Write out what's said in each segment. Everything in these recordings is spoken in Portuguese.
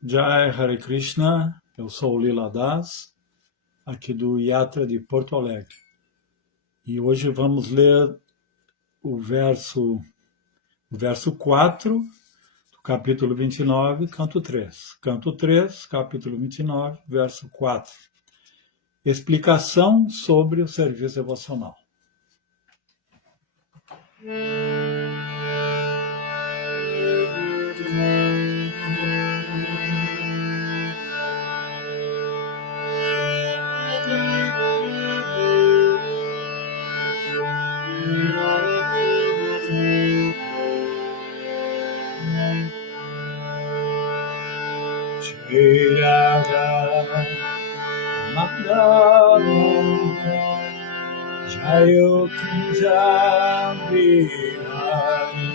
Jai Hare Krishna, eu sou o Lila Das, aqui do Yatra de Porto Alegre. E hoje vamos ler o verso 4 do capítulo 29, canto 3. Canto 3, capítulo 29, verso 4. Explicação sobre o serviço devocional. Madhava Jayo Kunja Bihari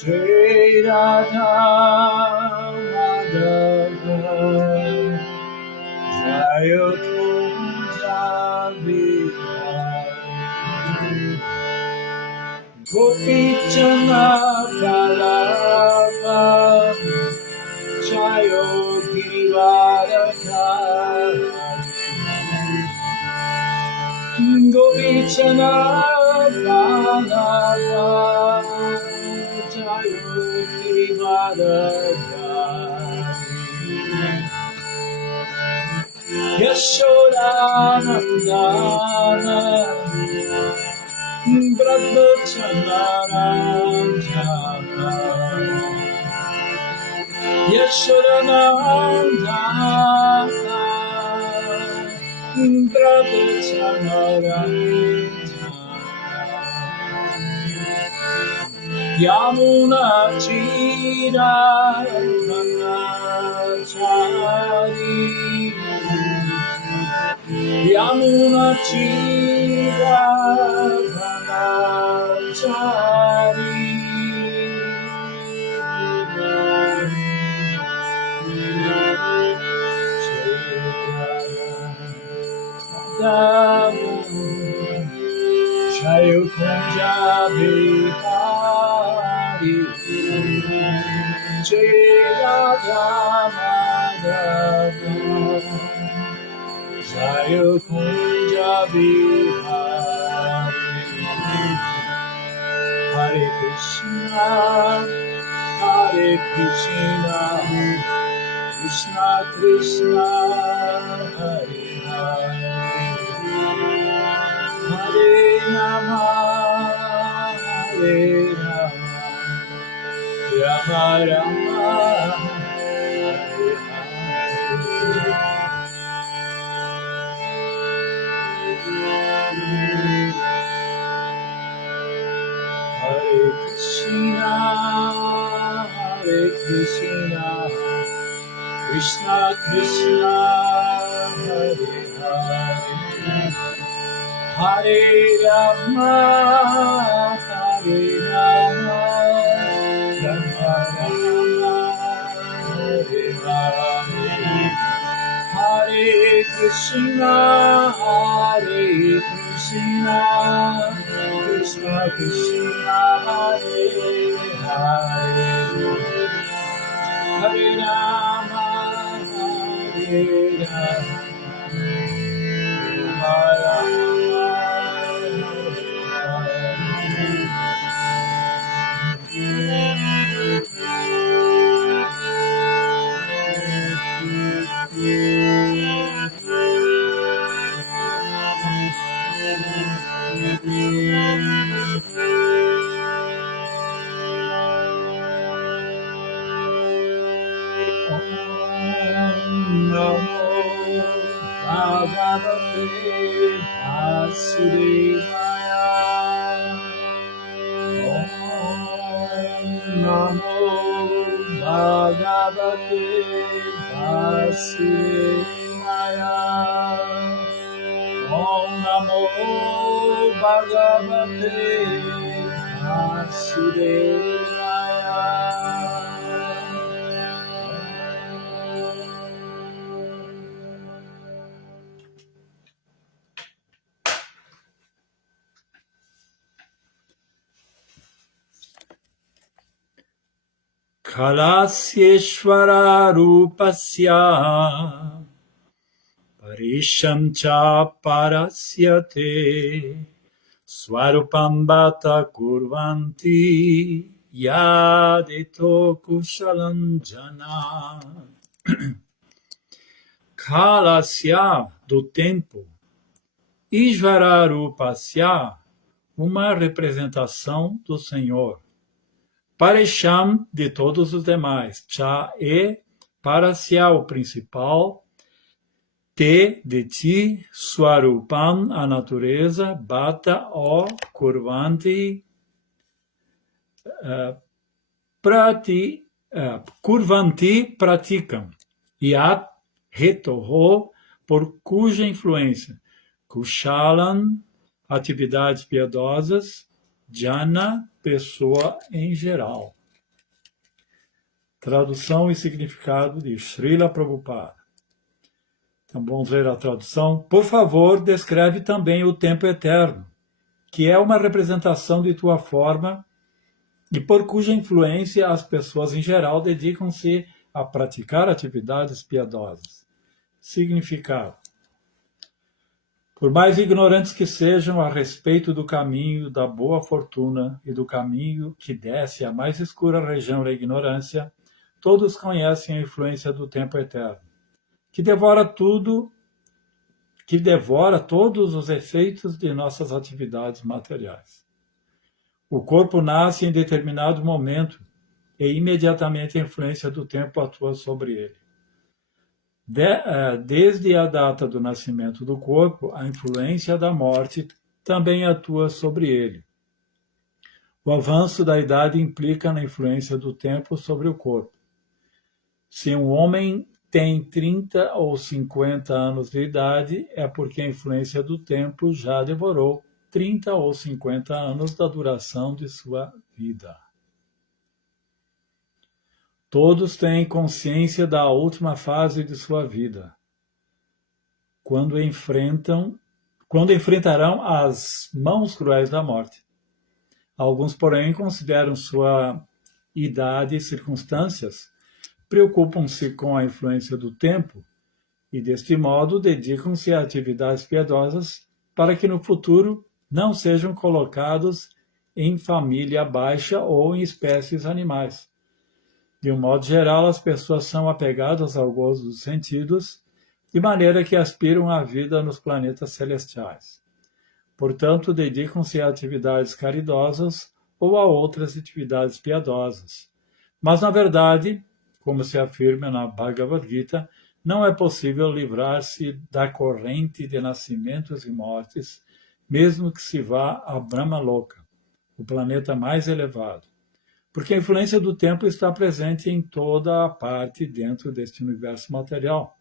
Jai Radha Madhava Jayo Kunja Bihari Gopi Chana Balava Jayo Girivaradhari Gopichana Balava Jayo Girivaradhari Yashodanandana Brahmacharyanjana Yashodanandana Yamuna Chira Brahmachari Yamuna Chira Brahmachari Jayo Kunja Bihari Jai Radha Madhava Jayo Kunja Bihari Hare Krishna Krishna Krishna Hare Hare Hare Rama Rama Rama Hare Hare Hare Krishna Krishna Krishna Hare Hare Hare Rama Rama Rama Hare Hare Hare Krishna Krishna Krishna Hare Hare Hare Rama Bhagavate Vasudevaya Om Namo Bhagavate Vasudevaya Kalasyeshvara rupasya parisham cha parasyate swarupam bhata kurvanti yadito kushalam jana. Kalasya, do tempo, Ishvararupasya, uma representação do Senhor. Paresham, de todos os demais. Cha e Parasya, o principal. Te, de ti. Swarupam, a natureza. Bata, o Kurvanti. Kurvanti, praticam. Yat, retorrou, por cuja influência. Kushalan, atividades piedosas. Jana, pessoa em geral. Tradução e significado de Srila Prabhupada. Então vamos ler a tradução. Por favor, descreve também o tempo eterno, que é uma representação de tua forma e por cuja influência as pessoas em geral dedicam-se a praticar atividades piedosas. Significado. Por mais ignorantes que sejam a respeito do caminho da boa fortuna e do caminho que desce à mais escura região da ignorância, todos conhecem a influência do tempo eterno, que devora todos os efeitos de nossas atividades materiais. O corpo nasce em determinado momento e imediatamente a influência do tempo atua sobre ele. Desde a data do nascimento do corpo, a influência da morte também atua sobre ele. O avanço da idade implica na influência do tempo sobre o corpo. Se um homem tem 30 ou 50 anos de idade, é porque a influência do tempo já devorou 30 ou 50 anos da duração de sua vida. Todos têm consciência da última fase de sua vida, quando enfrentarão as mãos cruéis da morte. Alguns, porém, consideram sua idade e circunstâncias, preocupam-se com a influência do tempo e, deste modo, dedicam-se a atividades piedosas para que no futuro não sejam colocados em família baixa ou em espécies animais. De um modo geral, as pessoas são apegadas ao gozo dos sentidos, de maneira que aspiram à vida nos planetas celestiais. Portanto, dedicam-se a atividades caridosas ou a outras atividades piedosas. Mas, na verdade, como se afirma na Bhagavad Gita, não é possível livrar-se da corrente de nascimentos e mortes, mesmo que se vá a Brahma Loka, o planeta mais elevado. Porque a influência do tempo está presente em toda a parte dentro deste universo material.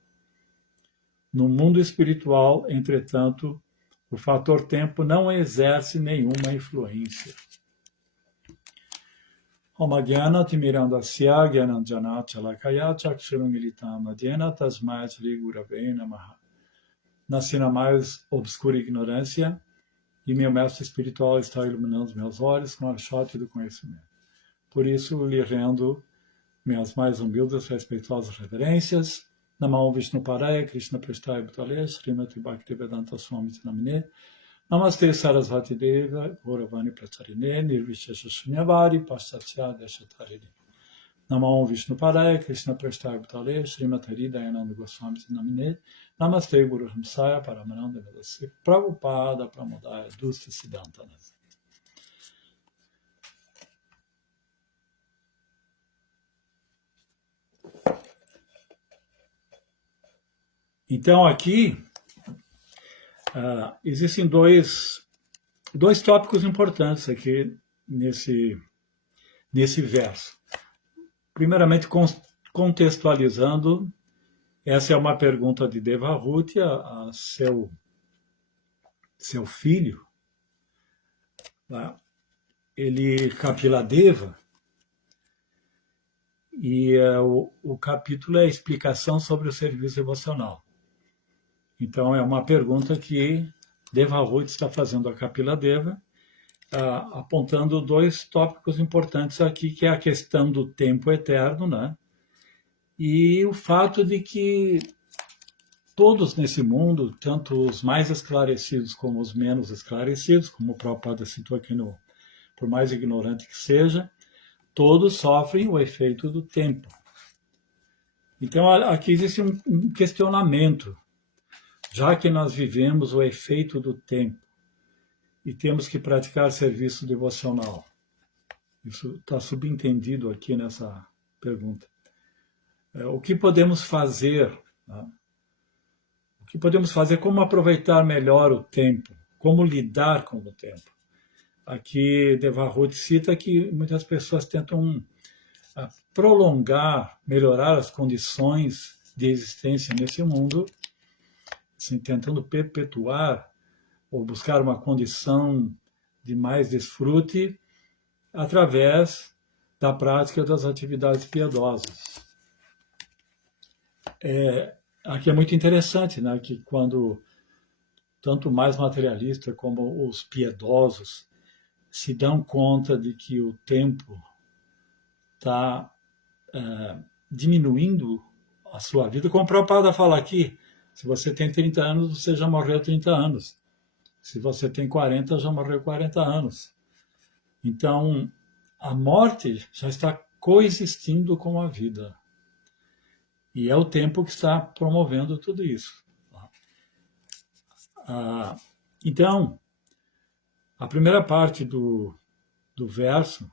No mundo espiritual, entretanto, o fator tempo não exerce nenhuma influência. Om Jnana Timirandasya Gyananjana Chalakaya Chakshurum Militam Madhyena Tasmaya Shri Gurave Namaha. Nasci na mais obscura ignorância e meu mestre espiritual está iluminando os meus olhos com a chote do conhecimento. Por isso, lhe rendo minhas mais humildes e respeitosas reverências. Namo Vishnu Paraya Krishna Prestaya Bhutale Srimati Bhaktivedanta Swami Namine Namaste Sarasvati Deva Gauravani Pracharine Nirvishesha Shunyavadi Paschatya Deshatarine Namo Vishnu Paraya Krishna Prestaya Bhutale Srimati Dayananda Goswami Namine Namaste Guru Hamsaya Paramananda Vedasi Prabhupada Pramodaya Dusti Siddhantanas. Então, aqui, existem dois tópicos importantes aqui nesse verso. Primeiramente, contextualizando, essa é uma pergunta de Devahuti a seu filho, ele Kapiladeva, e o capítulo é a explicação sobre o serviço devocional. Então, é uma pergunta que Devahuti está fazendo a Kapiladeva, apontando dois tópicos importantes aqui, que é a questão do tempo eterno, né? E o fato de que todos nesse mundo, tanto os mais esclarecidos como os menos esclarecidos, como o próprio Padre citou aqui, por mais ignorante que seja, todos sofrem o efeito do tempo. Então, aqui existe um questionamento. Já que nós vivemos o efeito do tempo e temos que praticar serviço devocional, isso está subentendido aqui nessa pergunta. O que podemos fazer? Né? O que podemos fazer? Como aproveitar melhor o tempo? Como lidar com o tempo? Aqui Devarut cita que muitas pessoas tentam prolongar, melhorar as condições de existência nesse mundo, assim, tentando perpetuar ou buscar uma condição de mais desfrute através da prática das atividades piedosas. Aqui é muito interessante, né, que quando tanto mais materialista como os piedosos se dão conta de que o tempo está diminuindo a sua vida, como o Prabhupada fala aqui, se você tem 30 anos, você já morreu 30 anos. Se você tem 40, já morreu 40 anos. Então, a morte já está coexistindo com a vida. E é o tempo que está promovendo tudo isso. Então, a primeira parte do verso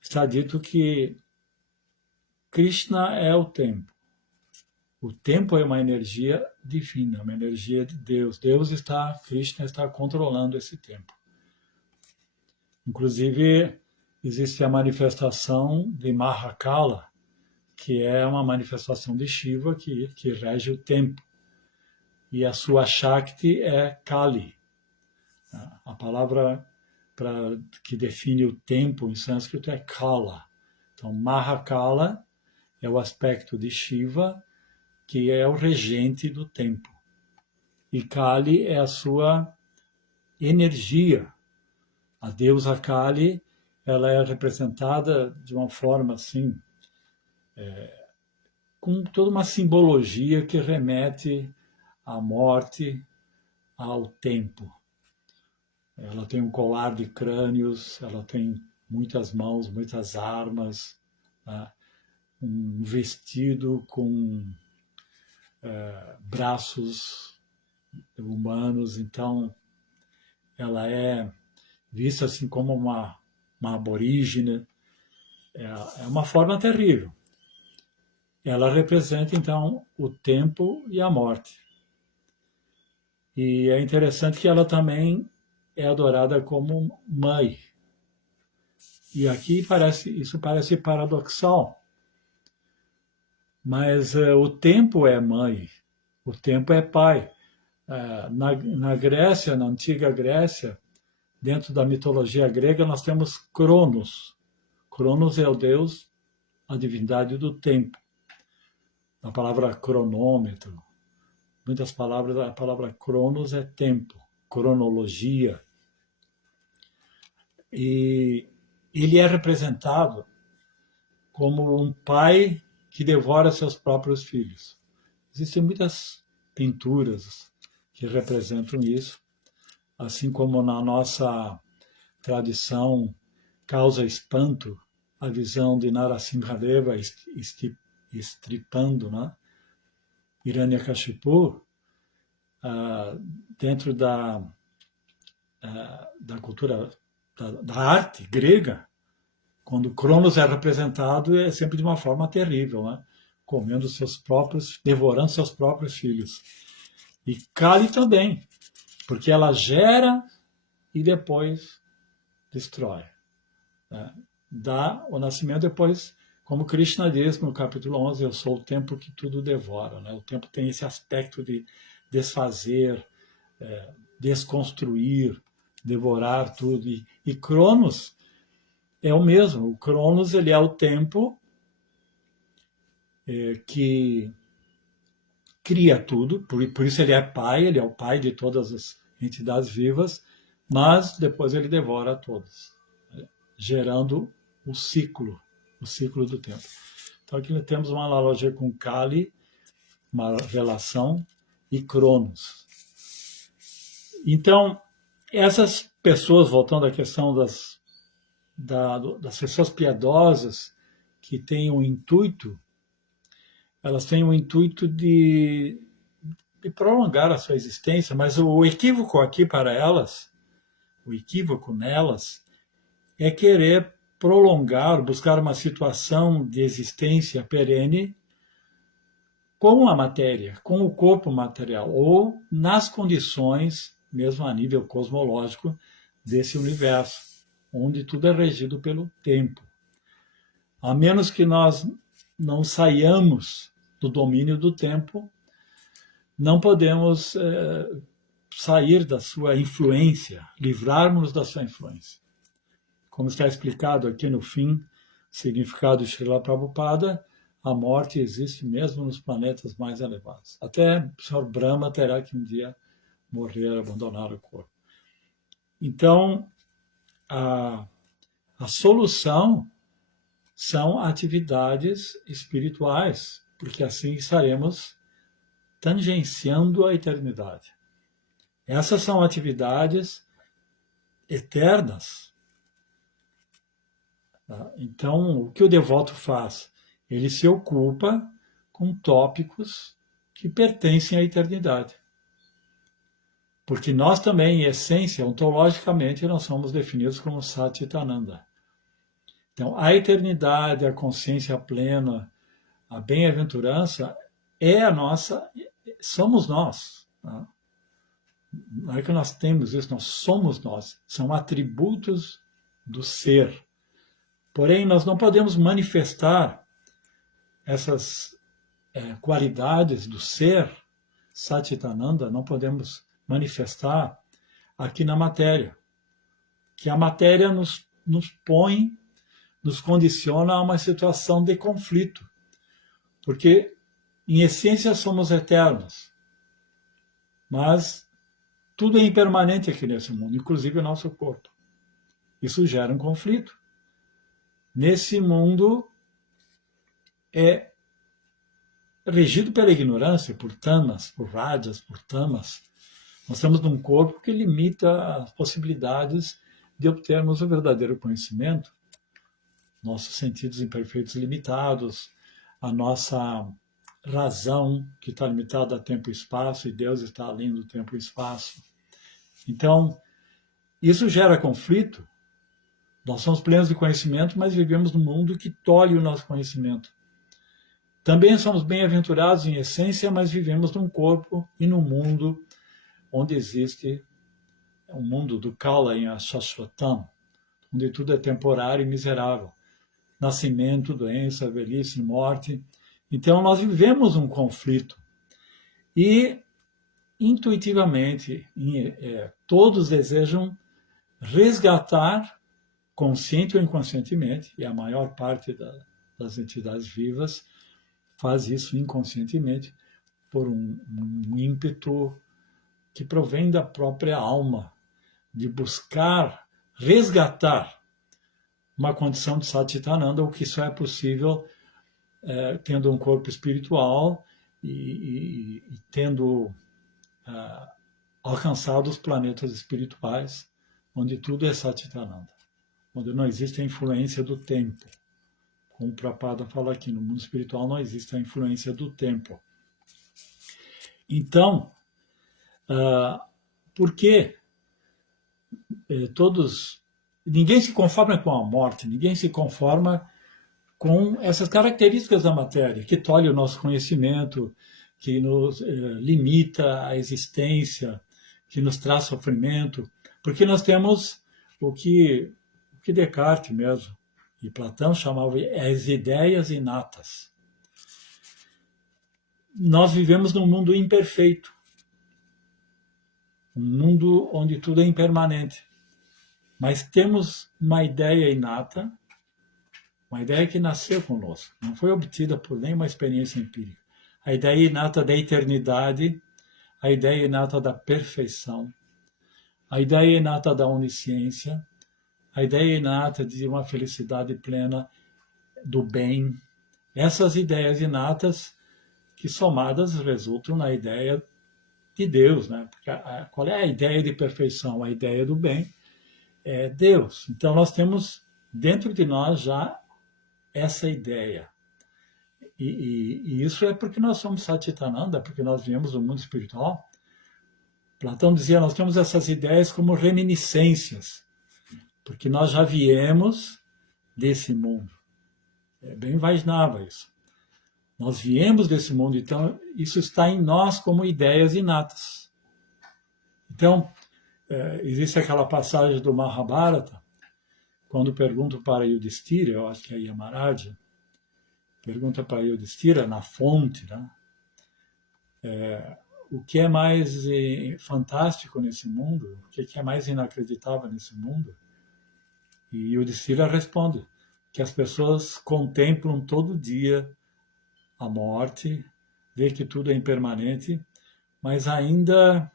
está dito que Krishna é o tempo. O tempo é uma energia divina, uma energia de Deus. Krishna está controlando esse tempo. Inclusive, existe a manifestação de Mahakala, que é uma manifestação de Shiva que rege o tempo. E a sua Shakti é Kali. A palavra que define o tempo em sânscrito é Kala. Então, Mahakala é o aspecto de Shiva, que é o regente do tempo. E Kali é a sua energia. A deusa Kali, ela é representada de uma forma assim, com toda uma simbologia que remete à morte, ao tempo. Ela tem um colar de crânios, ela tem muitas mãos, muitas armas, né? Um vestido com braços humanos, então ela é vista assim como uma aborígene, é uma forma terrível. Ela representa então o tempo e a morte. E é interessante que ela também é adorada como mãe. E aqui isso parece paradoxal, mas o tempo é mãe, o tempo é pai. Na Grécia, na antiga Grécia, dentro da mitologia grega, nós temos Cronos. Cronos é o deus, a divindade do tempo. A palavra cronômetro, muitas palavras, a palavra cronos é tempo, cronologia. E ele é representado como um pai que devora seus próprios filhos. Existem muitas pinturas que representam isso, assim como na nossa tradição causa espanto a visão de Narasimhadeva estripando, né, Hiranyakashipu, dentro da cultura, da arte grega, quando Cronos é representado, é sempre de uma forma terrível, né? Devorando seus próprios filhos. E Kali também, porque ela gera e depois destrói. Né? Dá o nascimento depois, como Krishna diz no capítulo 11, eu sou o tempo que tudo devora. Né? O tempo tem esse aspecto de desfazer, desconstruir, devorar tudo. E Cronos é o mesmo. O Cronos, ele é o tempo que cria tudo, por isso ele é o pai de todas as entidades vivas, mas depois ele devora todos, gerando o ciclo do tempo. Então aqui temos uma analogia com Kali, uma relação, e Cronos. Então, essas pessoas, voltando à questão das pessoas piedosas que têm o intuito, elas têm o intuito de prolongar a sua existência, mas o equívoco aqui para elas, o equívoco nelas, é querer prolongar, buscar uma situação de existência perene com a matéria, com o corpo material, ou nas condições, mesmo a nível cosmológico, desse universo, onde tudo é regido pelo tempo. A menos que nós não saiamos do domínio do tempo, não podemos sair da sua influência, livrarmos da sua influência. Como está explicado aqui no fim, significado de Srila Prabhupada, a morte existe mesmo nos planetas mais elevados. Até o Sr. Brahma terá que um dia morrer, abandonar o corpo. Então, a solução são atividades espirituais, porque assim estaremos tangenciando a eternidade. Essas são atividades eternas. Então, o que o devoto faz? Ele se ocupa com tópicos que pertencem à eternidade. Porque nós também, em essência, ontologicamente, nós somos definidos como Satchitananda. Então, a eternidade, a consciência plena, a bem-aventurança é a nossa, somos nós. Tá? Não é que nós temos isso, nós somos nós. São atributos do ser. Porém, nós não podemos manifestar essas qualidades do ser, Satchitananda, não podemos manifestar aqui na matéria. Que a matéria nos põe, nos condiciona a uma situação de conflito. Porque, em essência, somos eternos. Mas tudo é impermanente aqui nesse mundo, inclusive o nosso corpo. Isso gera um conflito. Nesse mundo é regido pela ignorância, por tamas, por rajas, por tamas. Nós estamos num corpo que limita as possibilidades de obtermos o verdadeiro conhecimento, nossos sentidos imperfeitos limitados, a nossa razão que está limitada a tempo e espaço, e Deus está além do tempo e espaço. Então, isso gera conflito. Nós somos plenos de conhecimento, mas vivemos num mundo que tolhe o nosso conhecimento. Também somos bem-aventurados em essência, mas vivemos num corpo e num mundo onde existe o mundo do Kala em Ashashvatam, onde tudo é temporário e miserável. Nascimento, doença, velhice, morte. Então, nós vivemos um conflito. E, intuitivamente, todos desejam resgatar, consciente ou inconscientemente, e a maior parte das entidades vivas faz isso inconscientemente, por um ímpeto que provém da própria alma, de buscar resgatar uma condição de Satchitananda, o que só é possível tendo um corpo espiritual e tendo alcançado os planetas espirituais, onde tudo é Satchitananda, onde não existe a influência do tempo. Como o Prabhupada fala aqui, no mundo espiritual não existe a influência do tempo. Então, por que ninguém se conforma com a morte, ninguém se conforma com essas características da matéria, que tolhe o nosso conhecimento, que nos limita a existência, que nos traz sofrimento, porque nós temos o que Descartes mesmo e Platão chamavam as ideias inatas. Nós vivemos num mundo imperfeito, um mundo onde tudo é impermanente, mas temos uma ideia inata, uma ideia que nasceu conosco, não foi obtida por nenhuma experiência empírica. A ideia inata da eternidade, a ideia inata da perfeição, a ideia inata da onisciência, a ideia inata de uma felicidade plena, do bem. Essas ideias inatas que somadas resultam na ideia de Deus, né? Porque qual é a ideia de perfeição? A ideia do bem é Deus. Então nós temos dentro de nós já essa ideia. E isso é porque nós somos Satchitananda, porque nós viemos do mundo espiritual. Platão dizia, nós temos essas ideias como reminiscências, porque nós já viemos desse mundo. É bem Vaishnava isso. Nós viemos desse mundo, então isso está em nós como ideias inatas. Então, existe aquela passagem do Mahabharata, quando perguntam para Yudhishthira, eu acho que é Yamaraja, pergunta para Yudhishthira, na fonte, né? O que é mais fantástico nesse mundo? O que é mais inacreditável nesse mundo? E Yudhishthira responde que as pessoas contemplam todo dia a morte, vê que tudo é impermanente, mas ainda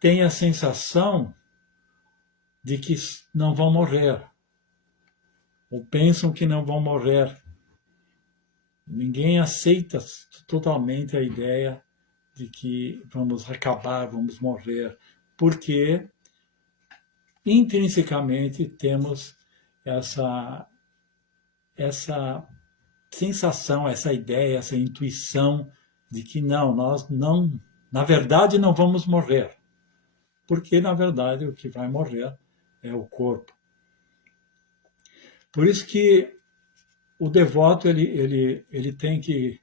tem a sensação de que não vão morrer, ou pensam que não vão morrer. Ninguém aceita totalmente a ideia de que vamos acabar, vamos morrer, porque intrinsecamente temos essa sensação, essa ideia, essa intuição de que nós não, na verdade não vamos morrer, porque na verdade o que vai morrer é o corpo. Por isso que o devoto ele tem que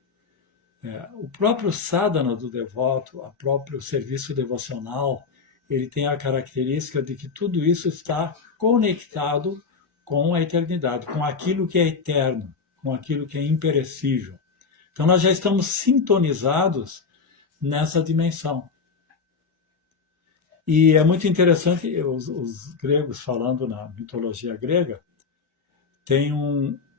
o próprio sadhana do devoto, o próprio serviço devocional, ele tem a característica de que tudo isso está conectado com a eternidade, com aquilo que é eterno, com aquilo que é imperecível. Então nós já estamos sintonizados nessa dimensão. E é muito interessante, os gregos, falando na mitologia grega, tem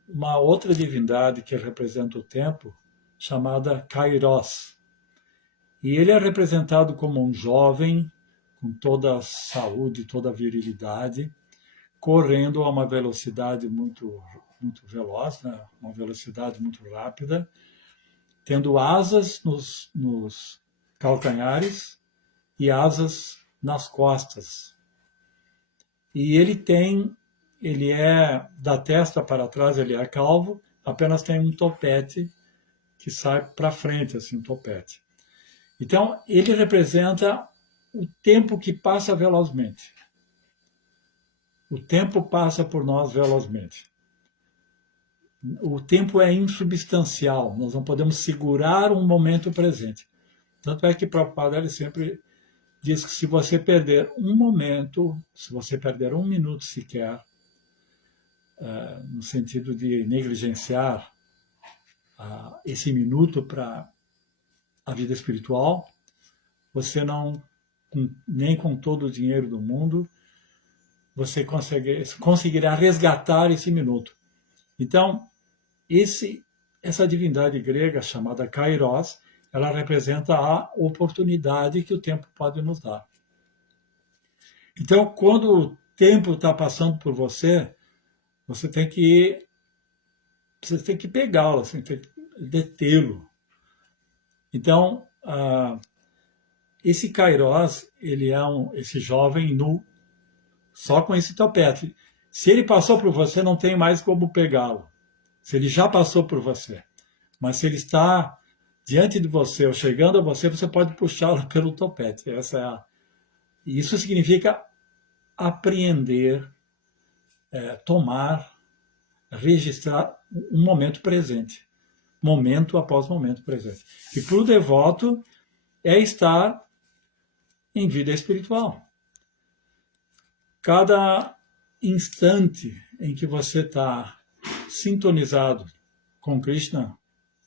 uma outra divindade que representa o tempo, chamada Kairos. E ele é representado como um jovem, com toda a saúde, toda a virilidade, correndo a uma velocidade muito veloz, né? Uma velocidade muito rápida, tendo asas nos calcanhares e asas nas costas. E ele é da testa para trás, ele é calvo, apenas tem um topete que sai para frente, assim, um topete. Então, ele representa o tempo que passa velozmente. O tempo passa por nós velozmente. O tempo é insubstancial, nós não podemos segurar um momento presente. Tanto é que Prabhupada ele sempre diz que se você perder um momento, se você perder um minuto sequer, no sentido de negligenciar esse minuto para a vida espiritual, você não, nem com todo o dinheiro do mundo, você conseguirá resgatar esse minuto. Então, essa divindade grega chamada Kairos, ela representa a oportunidade que o tempo pode nos dar. Então, quando o tempo está passando por você, você tem que pegá-lo, você tem que detê-lo. Então, esse Kairos, ele é esse jovem nu, só com esse topete. Se ele passou por você, não tem mais como pegá-lo. Se ele já passou por você. Mas se ele está diante de você ou chegando a você, você pode puxá-lo pelo topete. Isso significa apreender, tomar, registrar um momento presente. Momento após momento presente. E para o devoto é estar em vida espiritual. Cada instante em que você está sintonizado com Krishna,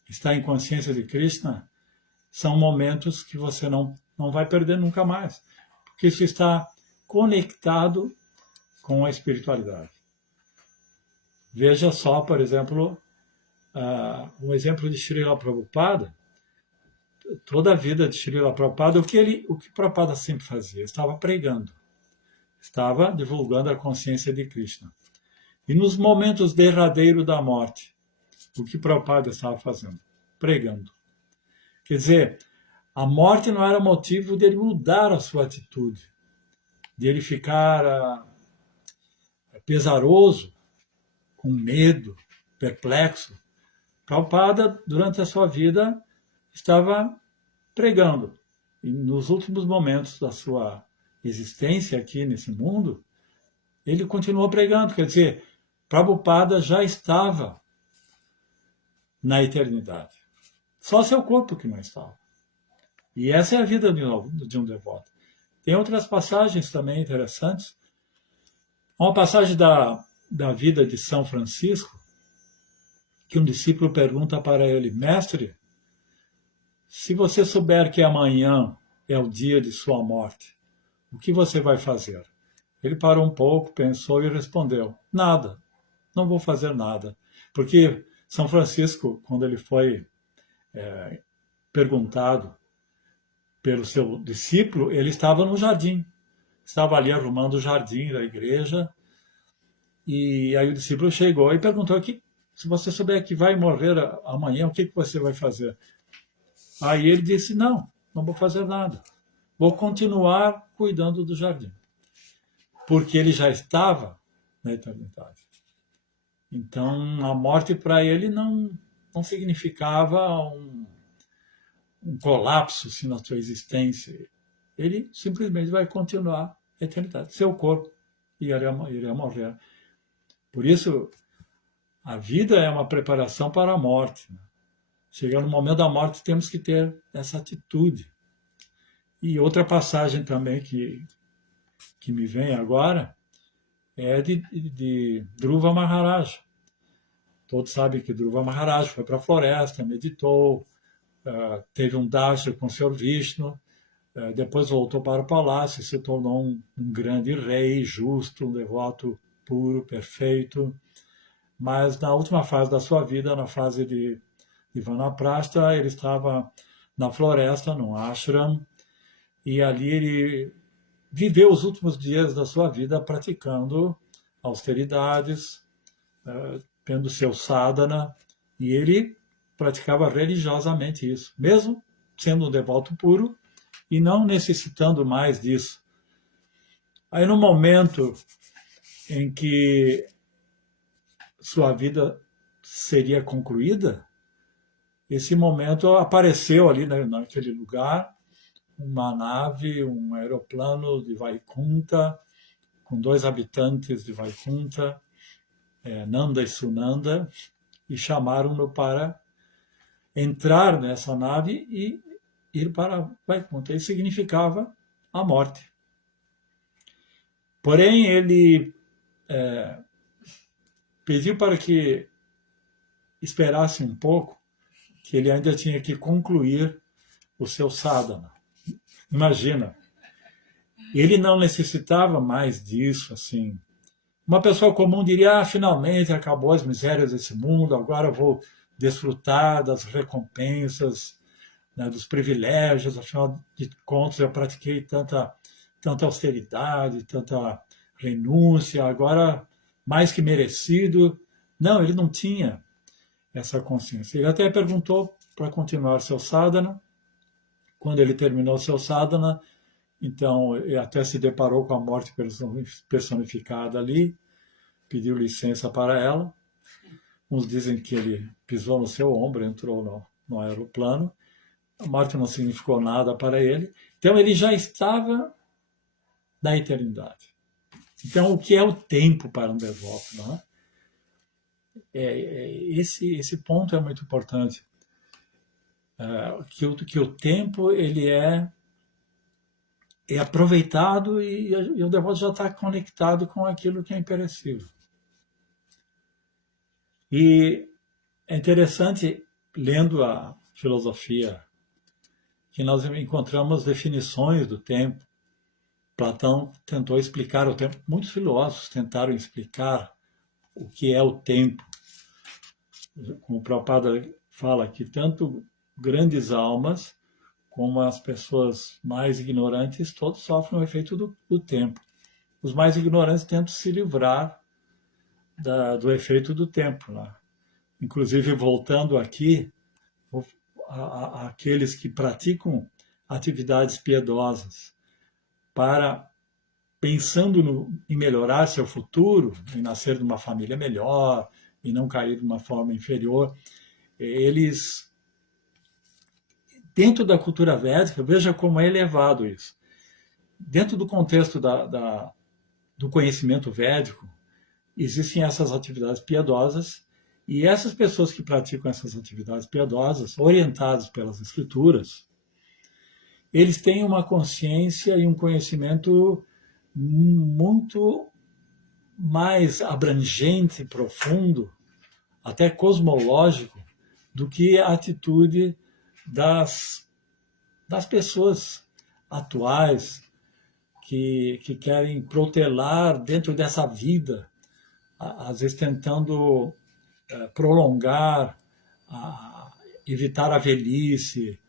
está em consciência de Krishna, são momentos que você não vai perder nunca mais, porque isso está conectado com a espiritualidade. Veja só, por exemplo, o exemplo de Srila Prabhupada. Toda a vida de Srila Prabhupada, o que Prabhupada sempre fazia? Estava pregando. estava divulgando a consciência de Krishna. E nos momentos derradeiros da morte, o que Prabhupada estava fazendo? Pregando. Quer dizer, a morte não era motivo dele mudar a sua atitude, de ele ficar pesaroso, com medo, perplexo. Prabhupada, durante a sua vida, estava pregando. E nos últimos momentos da sua existência aqui nesse mundo, ele continuou pregando. Quer dizer, Prabhupada já estava na eternidade. Só seu corpo que não estava. E essa é a vida de um devoto. Tem outras passagens também interessantes. Uma passagem da vida de São Francisco, que um discípulo pergunta para ele: Mestre, se você souber que amanhã é o dia de sua morte, o que você vai fazer? Ele parou um pouco, pensou e respondeu: nada, não vou fazer nada. Porque São Francisco, quando ele foi perguntado pelo seu discípulo, ele estava no jardim, estava ali arrumando o jardim da igreja, e aí o discípulo chegou e perguntou: se você souber que vai morrer amanhã, o que você vai fazer? Aí ele disse: não vou fazer nada, vou continuar cuidando do jardim, porque ele já estava na eternidade. Então a morte para ele não significava um colapso assim, na sua existência. Ele simplesmente vai continuar a eternidade. Seu corpo iria morrer. Por isso, a vida é uma preparação para a morte. Chegando no momento da morte, temos que ter essa atitude. E outra passagem também que me vem agora é de Dhruva Maharaj. Todos sabem que Dhruva Maharaj foi para a floresta, meditou, teve um dasha com o Sr. Vishnu, depois voltou para o palácio e se tornou um grande rei, justo, um devoto puro, perfeito. Mas na última fase da sua vida, na fase de Vanaprastha, ele estava na floresta, num ashram, e ali ele viveu os últimos dias da sua vida praticando austeridades, tendo seu sadhana, e ele praticava religiosamente isso, mesmo sendo um devoto puro e não necessitando mais disso. Aí no momento em que sua vida seria concluída, esse momento apareceu ali naquele lugar uma nave, um aeroplano de Vaikunta, com 2 habitantes de Vaikunta, Nanda e Sunanda, e chamaram-no para entrar nessa nave e ir para Vaikunta. Isso significava a morte. Porém, ele pediu para que esperasse um pouco, que ele ainda tinha que concluir o seu sadhana. Imagina, ele não necessitava mais disso, assim. Uma pessoa comum diria: finalmente acabou as misérias desse mundo, agora eu vou desfrutar das recompensas, né, dos privilégios, afinal de contas eu pratiquei tanta austeridade, tanta renúncia, agora mais que merecido. Não, ele não tinha essa consciência. Ele até perguntou para continuar seu sadhana. Quando ele terminou seu sadhana, então ele até se deparou com a morte personificada ali, pediu licença para ela. Uns dizem que ele pisou no seu ombro, entrou no aeroplano. A morte não significou nada para ele. Então ele já estava na eternidade. Então o que é o tempo para um devoto? Não é? Esse ponto é muito importante. Que o tempo ele é aproveitado e o devoto já está conectado com aquilo que é imperecível. E é interessante, lendo a filosofia, que nós encontramos definições do tempo. Platão tentou explicar o tempo. Muitos filósofos tentaram explicar o que é o tempo. Como o Prabhupada fala que tanto grandes almas como as pessoas mais ignorantes, todos sofrem o efeito do tempo. os mais ignorantes tentam se livrar do efeito do tempo, né? Inclusive, voltando aqui, aqueles que praticam atividades piedosas para pensando em melhorar seu futuro, em nascer de uma família melhor, e não cair de uma forma inferior, eles, dentro da cultura védica, veja como é elevado isso. Dentro do contexto do conhecimento védico, existem essas atividades piedosas, e essas pessoas que praticam essas atividades piedosas, orientadas pelas escrituras, eles têm uma consciência e um conhecimento muito mais abrangente, profundo, até cosmológico, do que a atitude das pessoas atuais que querem protelar dentro dessa vida, às vezes tentando prolongar, evitar a velhice,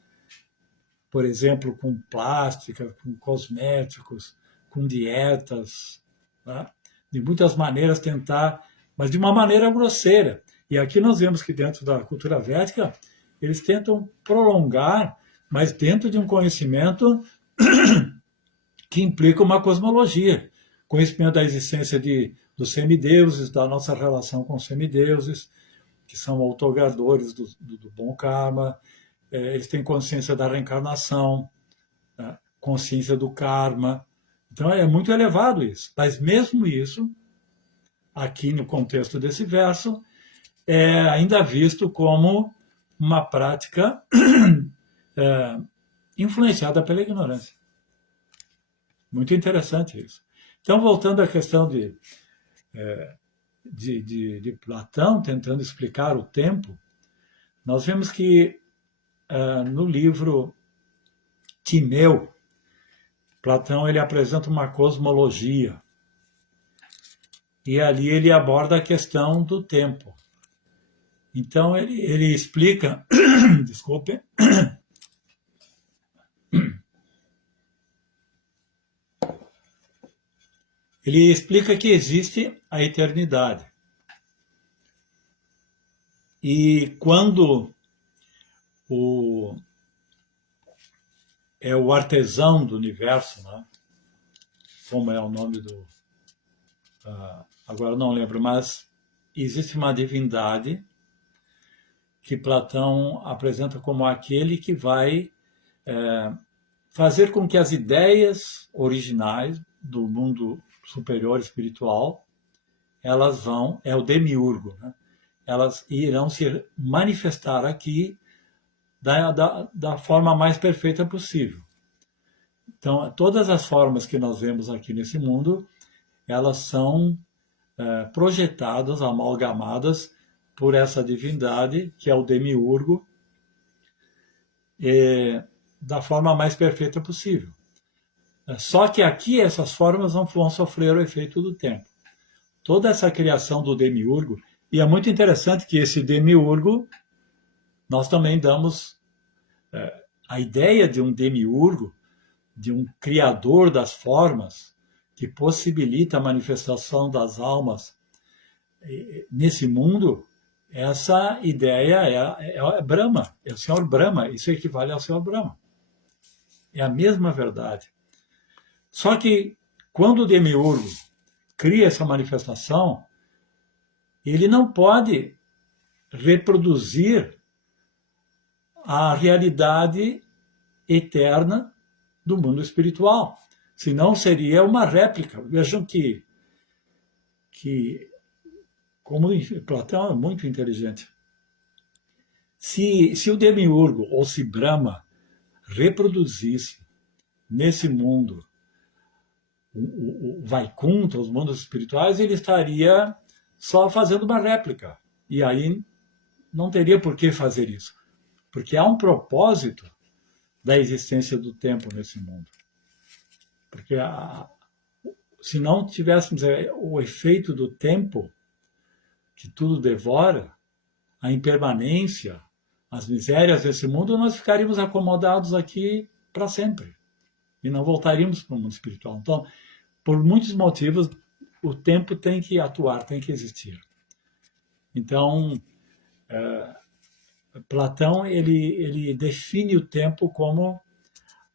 por exemplo, com plástica, com cosméticos, com dietas, tá? De muitas maneiras tentar, mas de uma maneira grosseira. E aqui nós vemos que dentro da cultura védica, eles tentam prolongar, mas dentro de um conhecimento que implica uma cosmologia, conhecimento da existência dos semideuses, da nossa relação com os semideuses, que são outorgadores do bom karma, eles têm consciência da reencarnação, né? Consciência do karma. Então é muito elevado isso. Mas mesmo isso, aqui no contexto desse verso, é ainda visto como uma prática influenciada pela ignorância. Muito interessante isso. Então, voltando à questão de Platão, tentando explicar o tempo, nós vemos que no livro Timeu, Platão ele apresenta uma cosmologia. E ali ele aborda a questão do tempo. Então ele explica, desculpe, ele explica que existe a eternidade. E quando o artesão do universo, né? Como é o nome agora não lembro, mas existe uma divindade que Platão apresenta como aquele que vai fazer com que as ideias originais do mundo superior espiritual, elas é o demiurgo, né? Elas irão se manifestar aqui da forma mais perfeita possível. Então, todas as formas que nós vemos aqui nesse mundo, elas são projetadas, amalgamadas por essa divindade, que é o demiurgo, da forma mais perfeita possível. Só que aqui essas formas não vão sofrer o efeito do tempo. Toda essa criação do demiurgo, e é muito interessante que esse demiurgo, nós também damos a ideia de um demiurgo, de um criador das formas, que possibilita a manifestação das almas nesse mundo. Essa ideia é Brahma, é o Senhor Brahma, isso equivale ao Senhor Brahma. É a mesma verdade. Só que quando o demiurgo cria essa manifestação, ele não pode reproduzir a realidade eterna do mundo espiritual. Senão seria uma réplica. Vejam que como Platão é muito inteligente. Se o demiurgo, ou se Brahma, reproduzisse nesse mundo o Vaikuntha, os mundos espirituais, ele estaria só fazendo uma réplica. E aí não teria por que fazer isso. Porque há um propósito da existência do tempo nesse mundo. Porque se não tivéssemos o efeito do tempo, que tudo devora, a impermanência, as misérias desse mundo, nós ficaríamos acomodados aqui para sempre. E não voltaríamos para o mundo espiritual. Então, por muitos motivos, o tempo tem que atuar, tem que existir. Então, Platão ele define o tempo como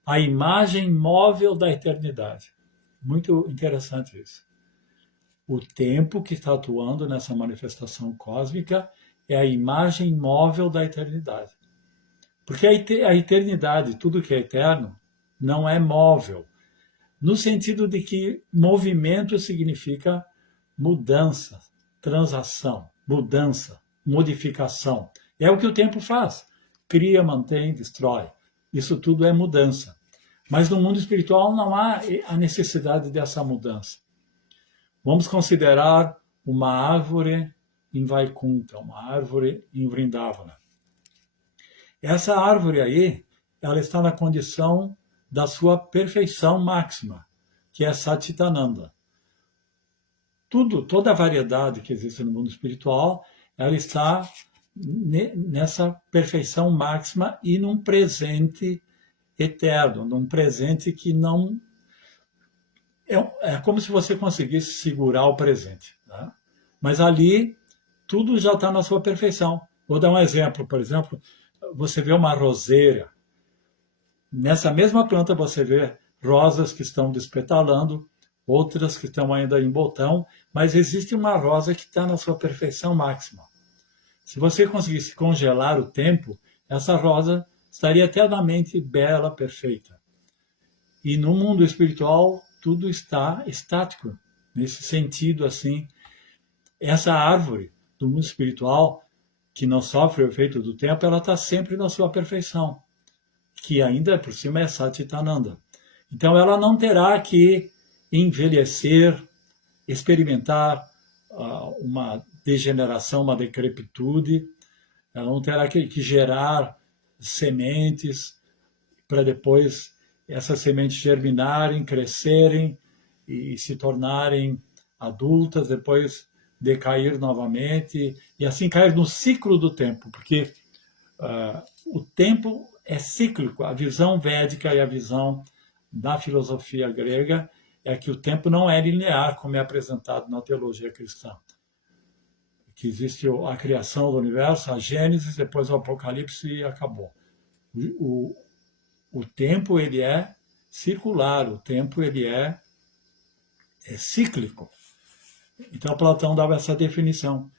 a imagem móvel da eternidade. Muito interessante isso. O tempo que está atuando nessa manifestação cósmica é a imagem móvel da eternidade. Porque a eternidade, tudo que é eterno, não é móvel, no sentido de que movimento significa mudança, transação, mudança, modificação. É o que o tempo faz. Cria, mantém, destrói. Isso tudo é mudança. Mas no mundo espiritual não há a necessidade dessa mudança. Vamos considerar uma árvore em Vaikunta, uma árvore em Vrindavana. Essa árvore aí, ela está na condição da sua perfeição máxima, que é Satchitananda. Toda a variedade que existe no mundo espiritual, ela está nessa perfeição máxima e num presente eterno, num presente que não... É como se você conseguisse segurar o presente. Tá? Mas ali, tudo já está na sua perfeição. Vou dar um exemplo, por exemplo, você vê uma roseira. Nessa mesma planta você vê rosas que estão despetalando, outras que estão ainda em botão, mas existe uma rosa que está na sua perfeição máxima. Se você conseguisse congelar o tempo, essa rosa estaria eternamente bela, perfeita. E no mundo espiritual, tudo está estático, nesse sentido assim. Essa árvore do mundo espiritual, que não sofre o efeito do tempo, ela está sempre na sua perfeição, que ainda por cima é Satchitananda. Então ela não terá que envelhecer, experimentar uma degeneração, uma decrepitude, ela não terá que gerar sementes para depois essas sementes germinarem, crescerem e se tornarem adultas, depois decair novamente e assim cair no ciclo do tempo, porque o tempo é cíclico. A visão védica e a visão da filosofia grega é que o tempo não é linear, como é apresentado na teologia cristã. Que existe a criação do universo, a Gênesis, depois o Apocalipse e acabou. O tempo ele é circular, o tempo ele é cíclico. Então Platão dava essa definição,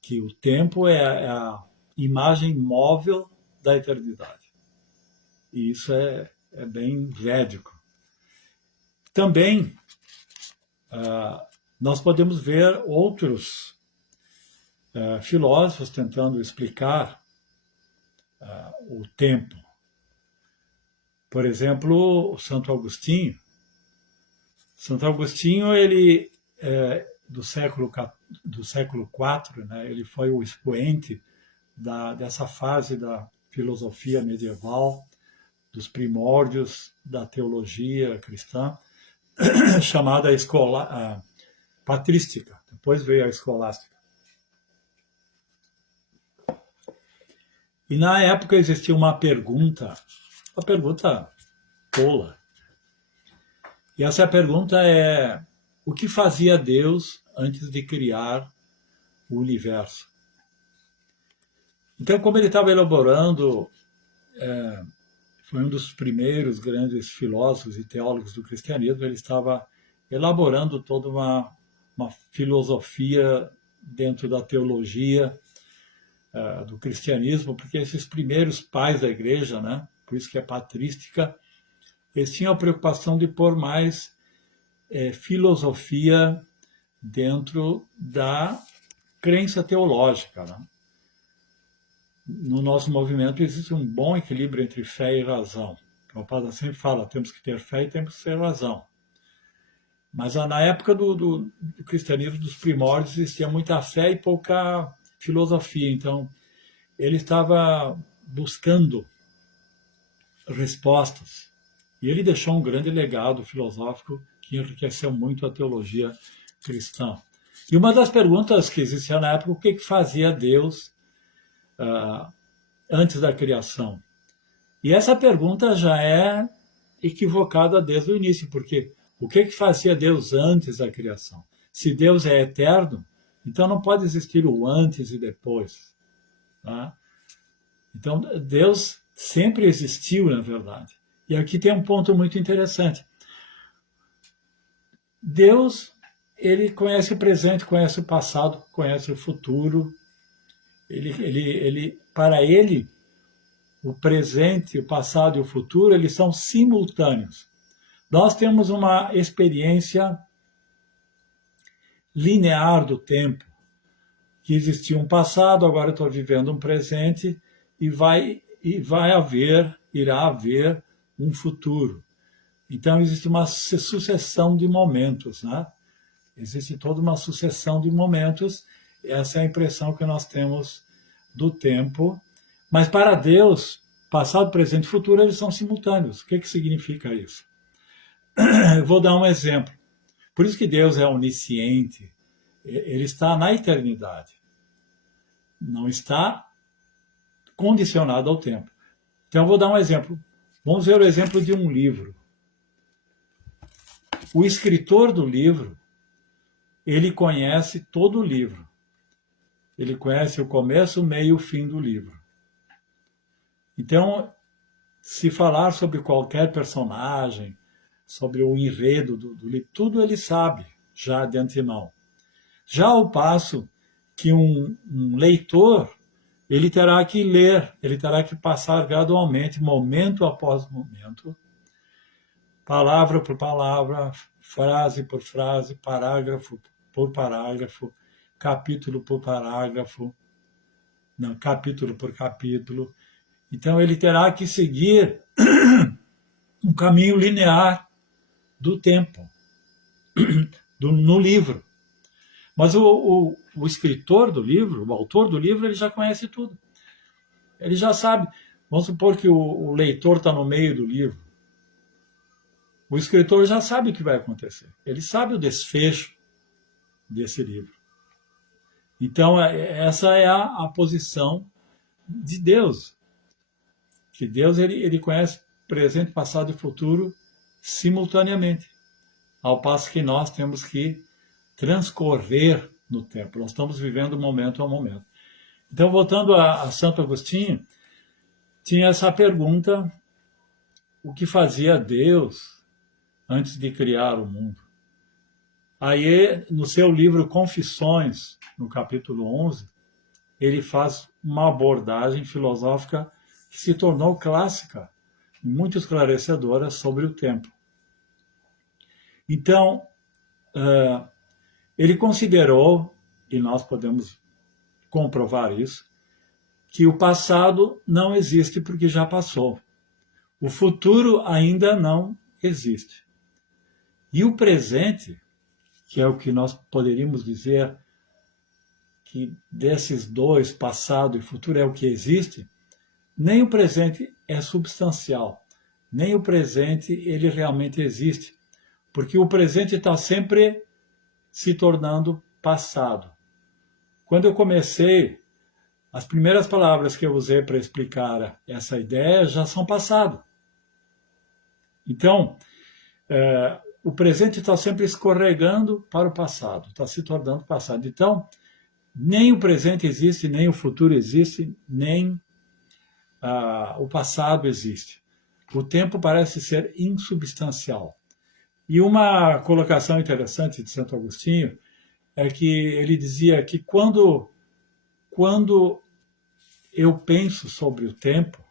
que o tempo é a imagem móvel da eternidade. E isso é bem védico. Também nós podemos ver outros filósofos tentando explicar o tempo. Por exemplo, o Santo Agostinho. Santo Agostinho, ele do século IV, né, ele foi o expoente dessa fase da filosofia medieval, dos primórdios da teologia cristã, chamada patrística. Depois veio a escolástica. E na época existia uma pergunta tola. E essa pergunta é: o que fazia Deus antes de criar o universo? Então, como ele estava elaborando, foi um dos primeiros grandes filósofos e teólogos do cristianismo, ele estava elaborando toda uma filosofia dentro da teologia do cristianismo, porque esses primeiros pais da igreja, né, por isso que é patrística, eles tinham a preocupação de pôr mais filosofia dentro da crença teológica. Né? No nosso movimento existe um bom equilíbrio entre fé e razão. O Prabhupada sempre fala, temos que ter fé e temos que ter razão. Mas na época do cristianismo, dos primórdios, existia muita fé e pouca filosofia. Então, ele estava buscando respostas. E ele deixou um grande legado filosófico que enriqueceu muito a teologia cristã. E uma das perguntas que existia na época, o que fazia Deus antes da criação? E essa pergunta já é equivocada desde o início, porque O que fazia Deus antes da criação? Se Deus é eterno, então não pode existir o antes e depois. Tá? Então, Deus sempre existiu, na verdade. E aqui tem um ponto muito interessante. Deus, ele conhece o presente, conhece o passado, conhece o futuro. Para ele, o presente, o passado e o futuro, eles são simultâneos. Nós temos uma experiência linear do tempo, que existia um passado, agora eu estou vivendo um presente e irá haver um futuro. Então existe uma sucessão de momentos, né? Existe toda uma sucessão de momentos, essa é a impressão que nós temos do tempo, mas para Deus, passado, presente e futuro, eles são simultâneos. O que significa isso? Eu vou dar um exemplo. Por isso que Deus é onisciente. Ele está na eternidade. Não está condicionado ao tempo. Então, eu vou dar um exemplo. Vamos ver o exemplo de um livro. O escritor do livro, ele conhece todo o livro. Ele conhece o começo, o meio e o fim do livro. Então, se falar sobre qualquer personagem, sobre o enredo do livro, tudo ele sabe, já de antemão. Já ao passo que um leitor, ele terá que ler, ele terá que passar gradualmente, momento após momento, palavra por palavra, frase por frase, parágrafo por parágrafo, capítulo por parágrafo, não, capítulo por capítulo. Então ele terá que seguir um caminho linear do tempo, no livro. Mas o escritor do livro, o autor do livro, ele já conhece tudo. Ele já sabe. Vamos supor que o leitor está no meio do livro. O escritor já sabe o que vai acontecer. Ele sabe o desfecho desse livro. Então, essa é a posição de Deus. Que Deus ele conhece presente, passado e futuro simultaneamente. Ao passo que nós temos que transcorrer no tempo. Nós estamos vivendo momento a momento. Então, voltando a Santo Agostinho, tinha essa pergunta: o que fazia Deus antes de criar o mundo? Aí, no seu livro Confissões, no capítulo 11, ele faz uma abordagem filosófica que se tornou clássica, muito esclarecedora sobre o tempo. Então, ele considerou, e nós podemos comprovar isso, que o passado não existe porque já passou. O futuro ainda não existe. E o presente, que é o que nós poderíamos dizer que desses dois, passado e futuro, é o que existe, nem o presente é substancial, nem o presente ele realmente existe, porque o presente está sempre se tornando passado. Quando eu comecei, as primeiras palavras que eu usei para explicar essa ideia já são passado. Então, o presente está sempre escorregando para o passado, está se tornando passado. Então, nem o presente existe, nem o futuro existe, nem o passado existe. O tempo parece ser insubstancial. E uma colocação interessante de Santo Agostinho é que ele dizia que quando eu penso sobre o tempo,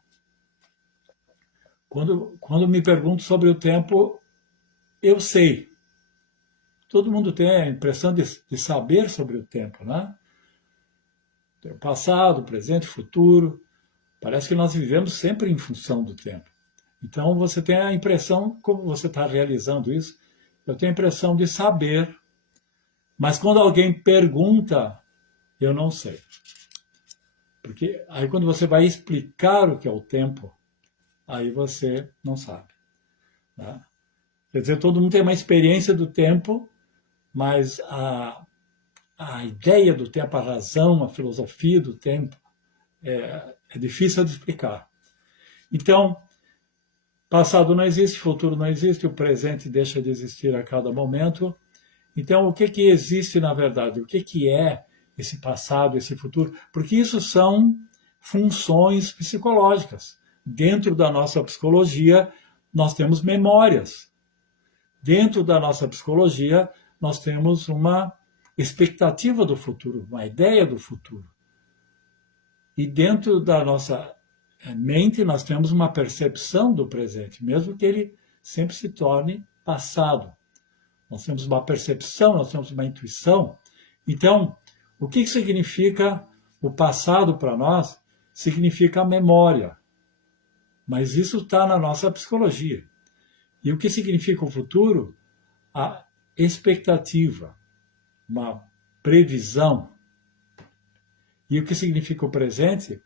quando me pergunto sobre o tempo, eu sei. Todo mundo tem a impressão de saber sobre o tempo, né? O passado, presente, futuro. Parece que nós vivemos sempre em função do tempo. Então você tem a impressão, como você está realizando isso, eu tenho a impressão de saber. Mas quando alguém pergunta, eu não sei. Porque aí quando você vai explicar o que é o tempo, aí você não sabe. Tá? Quer dizer, todo mundo tem uma experiência do tempo, mas a ideia do tempo, a razão, a filosofia do tempo, é difícil de explicar. Então, Passado não existe, futuro não existe, o presente deixa de existir a cada momento. Então, o que que existe na verdade? O que que é esse passado, esse futuro? Porque isso são funções psicológicas. Dentro da nossa psicologia, nós temos memórias. Dentro da nossa psicologia, nós temos uma expectativa do futuro, uma ideia do futuro. E dentro da nossa mente, nós temos uma percepção do presente, mesmo que ele sempre se torne passado. Nós temos uma percepção, nós temos uma intuição. Então, o que significa o passado para nós? Significa a memória. Mas isso está na nossa psicologia. E o que significa o futuro? A expectativa, uma previsão. E o que significa o presente?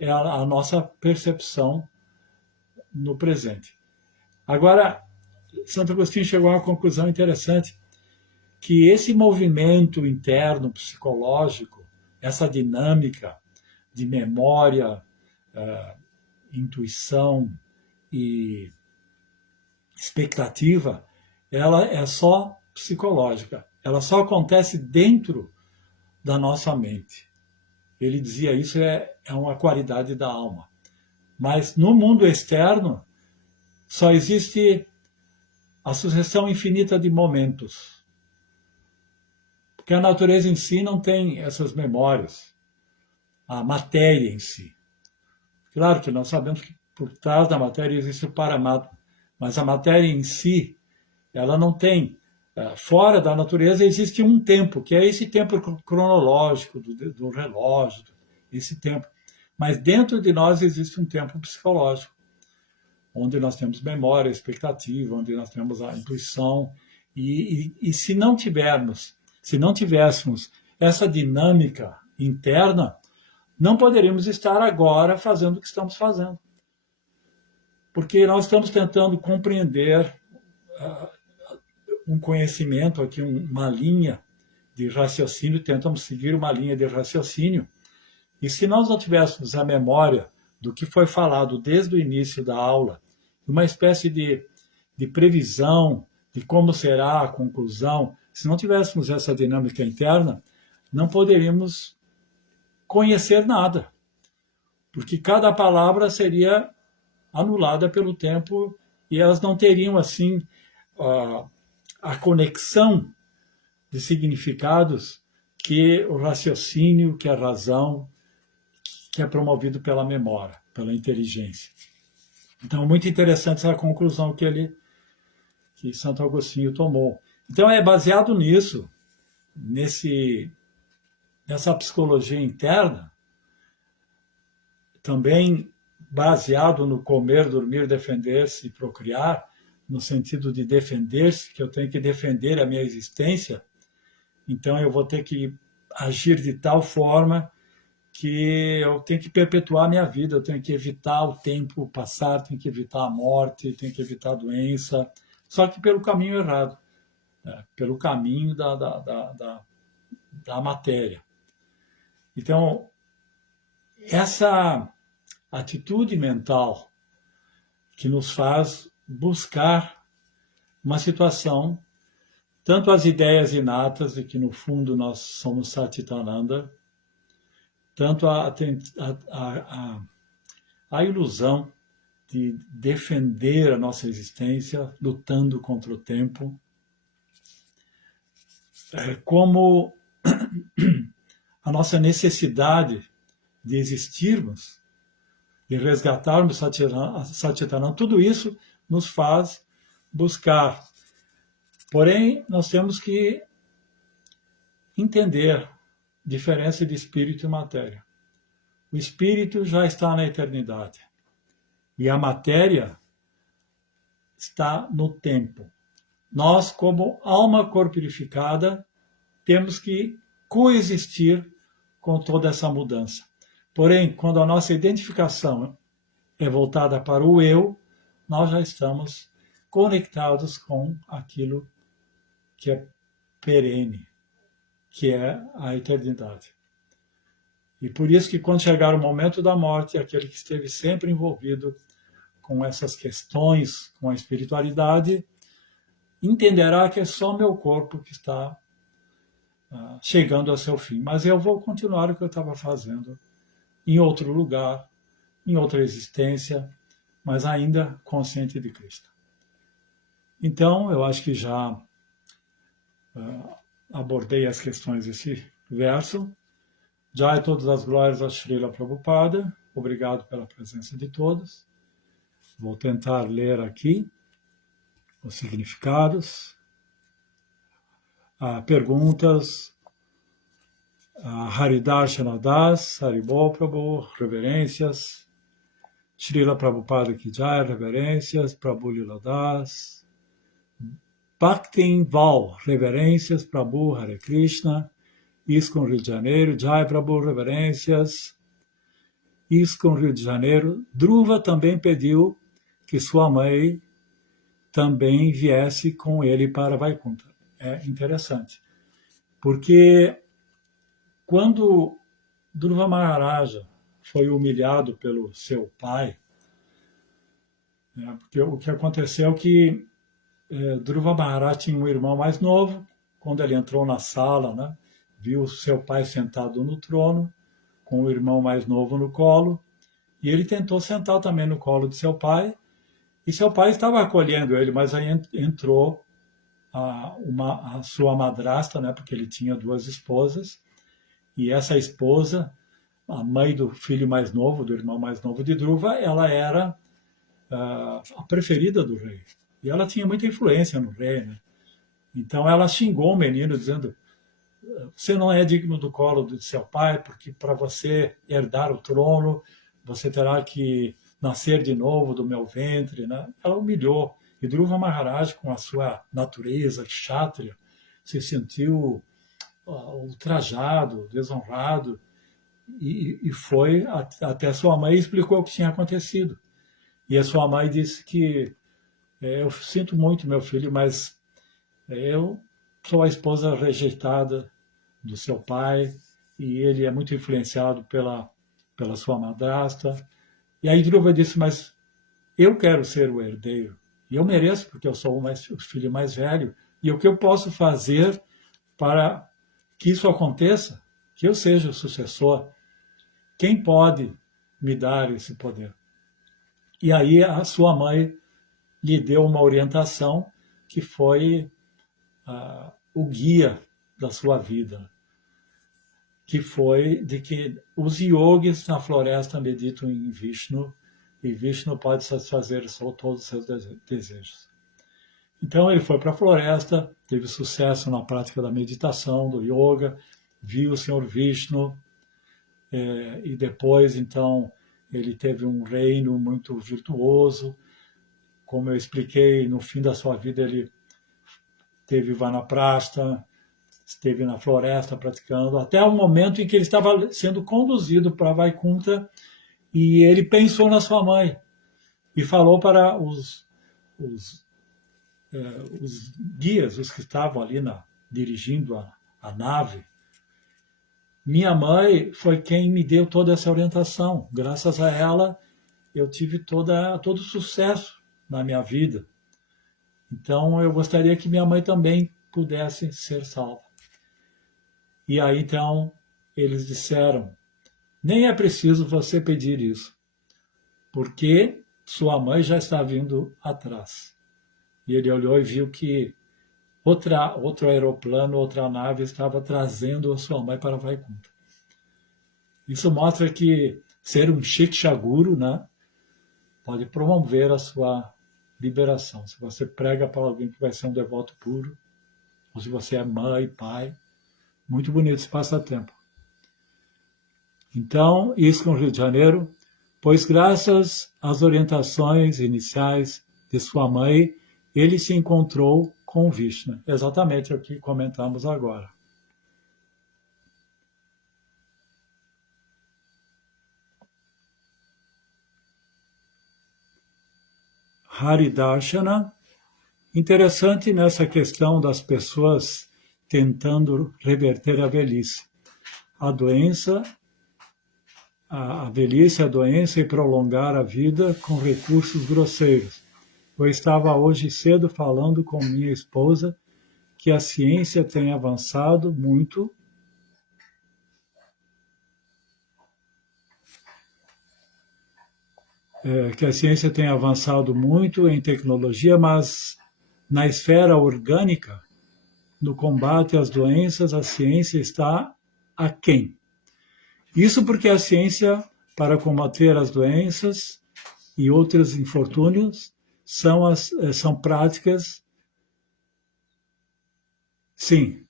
É a nossa percepção no presente. Agora, Santo Agostinho chegou a uma conclusão interessante, que esse movimento interno psicológico, essa dinâmica de memória, intuição e expectativa, ela é só psicológica. Ela só acontece dentro da nossa mente. Ele dizia isso é uma qualidade da alma. Mas no mundo externo só existe a sucessão infinita de momentos. Porque a natureza em si não tem essas memórias. A matéria em si. Claro que nós sabemos que por trás da matéria existe o paramato, mas a matéria em si, ela não tem. Fora da natureza existe um tempo, que é esse tempo cronológico do relógio, esse tempo. Mas dentro de nós existe um tempo psicológico, onde nós temos memória, expectativa, onde nós temos a intuição. E se não tivéssemos essa dinâmica interna, não poderíamos estar agora fazendo o que estamos fazendo. Porque nós estamos tentando compreender um conhecimento aqui, uma linha de raciocínio, tentamos seguir uma linha de raciocínio. E se nós não tivéssemos a memória do que foi falado desde o início da aula, uma espécie de previsão de como será a conclusão, se não tivéssemos essa dinâmica interna, não poderíamos conhecer nada. Porque cada palavra seria anulada pelo tempo e elas não teriam, assim, a conexão de significados que o raciocínio, que a razão, que é promovido pela memória, pela inteligência. Então, muito interessante essa conclusão que Santo Agostinho tomou. Então, é baseado nisso, nessa psicologia interna, também baseado no comer, dormir, defender-se e procriar, no sentido de defender-se, que eu tenho que defender a minha existência, então eu vou ter que agir de tal forma que eu tenho que perpetuar a minha vida, eu tenho que evitar o tempo passar, tenho que evitar a morte, tenho que evitar a doença, só que pelo caminho errado, pelo caminho da matéria. Então, essa atitude mental que nos faz buscar uma situação, tanto as ideias inatas de que no fundo nós somos Satitananda, tanto a ilusão de defender a nossa existência, lutando contra o tempo, como a nossa necessidade de existirmos, de resgatarmos Satitananda, tudo isso nos faz buscar. Porém, nós temos que entender a diferença de espírito e matéria. O espírito já está na eternidade e a matéria está no tempo. Nós, como alma corporificada, temos que coexistir com toda essa mudança. Porém, quando a nossa identificação é voltada para o eu, nós já estamos conectados com aquilo que é perene, que é a eternidade. E por isso que quando chegar o momento da morte, aquele que esteve sempre envolvido com essas questões, com a espiritualidade, entenderá que é só meu corpo que está chegando ao seu fim. Mas eu vou continuar o que eu estava fazendo em outro lugar, em outra existência, mas ainda consciente de Cristo. Então, eu acho que já abordei as questões desse verso. Jai todas as glórias a Srila Prabhupada. Obrigado pela presença de todos. Vou tentar ler aqui os significados, perguntas. Haridarshana Das, Haribol Prabhu, reverências. Srila Prabhupada Ki Jai, reverências. Prabhu Lila Das. Bhaktin Val, reverências. Prabhu Hare Krishna. ISKCON Rio de Janeiro, Jai Prabhu, reverências. ISKCON Rio de Janeiro. Dhruva também pediu que sua mãe também viesse com ele para Vaikuntha. É interessante, porque quando Dhruva Maharaja foi humilhado pelo seu pai, porque o que aconteceu é que Dhruva Maharaja tinha um irmão mais novo. Quando ele entrou na sala, viu seu pai sentado no trono, com o irmão mais novo no colo, e ele tentou sentar também no colo de seu pai, e seu pai estava acolhendo ele, mas aí entrou a sua madrasta, porque ele tinha 2 esposas, e essa esposa, a mãe do filho mais novo, do irmão mais novo de Dhruva, ela era a preferida do rei, e ela tinha muita influência no rei, Então ela xingou o menino, dizendo: você não é digno do colo de seu pai, porque para você herdar o trono, você terá que nascer de novo do meu ventre. Ela humilhou. E Dhruva Maharaj, com a sua natureza kshatriya, se sentiu ultrajado, desonrado, e foi até sua mãe e explicou o que tinha acontecido. E a sua mãe disse que eu sinto muito, meu filho, mas eu sou a esposa rejeitada do seu pai, e ele é muito influenciado pela sua madrasta. E aí Dhruva disse: mas eu quero ser o herdeiro, e eu mereço, porque eu sou o filho mais velho, e o que eu posso fazer para que isso aconteça, que eu seja o sucessor? Quem pode me dar esse poder? E aí a sua mãe lhe deu uma orientação que foi o guia da sua vida, que foi de que os yogis na floresta meditam em Vishnu, e Vishnu pode satisfazer todos os seus desejos. Então ele foi para a floresta, teve sucesso na prática da meditação, do yoga, viu o Senhor Vishnu, e depois, então, ele teve um reino muito virtuoso. Como eu expliquei, no fim da sua vida ele teve vanaprastha, esteve na floresta praticando, até o momento em que ele estava sendo conduzido para Vaikuntha, e ele pensou na sua mãe e falou para os guias, os que estavam ali dirigindo a nave: minha mãe foi quem me deu toda essa orientação. Graças a ela, eu tive todo sucesso na minha vida. Então, eu gostaria que minha mãe também pudesse ser salva. E aí, então, eles disseram: nem é preciso você pedir isso, porque sua mãe já está vindo atrás. E ele olhou e viu que outro aeroplano, outra nave estava trazendo a sua mãe para Vaikuntha. Isso mostra que ser um Shiksha Guru, pode promover a sua liberação. Se você prega para alguém que vai ser um devoto puro, ou se você é mãe, pai, muito bonito esse passatempo. Então, isso com o Rio de Janeiro, pois graças às orientações iniciais de sua mãe, ele se encontrou com Vishnu. Exatamente o que comentamos agora. Haridarshana. Interessante nessa questão das pessoas tentando reverter a velhice. A doença a velhice, a doença e prolongar a vida com recursos grosseiros. Eu estava hoje cedo falando com minha esposa que a ciência tem avançado muito em tecnologia, mas na esfera orgânica, no combate às doenças, a ciência está aquém. Isso porque a ciência, para combater as doenças e outros infortúnios, são práticas. Sim,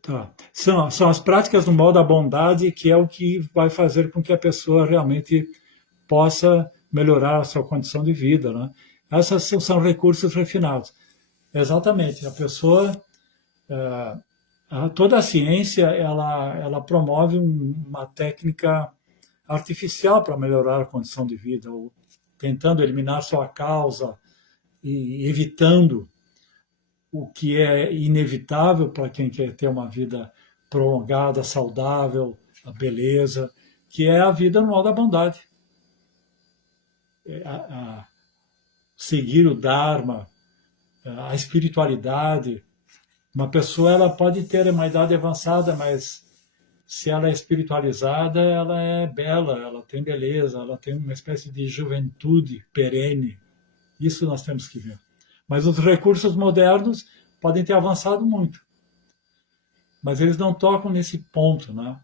tá. São as práticas no modo da bondade, que é o que vai fazer com que a pessoa realmente possa melhorar a sua condição de vida, né? Esses são recursos refinados. Exatamente. A pessoa, toda a ciência, ela promove uma técnica artificial para melhorar a condição de vida, ou tentando eliminar sua causa e evitando o que é inevitável para quem quer ter uma vida prolongada, saudável, a beleza, que é a vida no modo da bondade. Seguir o Dharma, a espiritualidade. Uma pessoa ela pode ter uma idade avançada, mas se ela é espiritualizada, ela é bela, ela tem beleza, ela tem uma espécie de juventude perene. Isso nós temos que ver. Mas os recursos modernos podem ter avançado muito. Mas eles não tocam nesse ponto, né?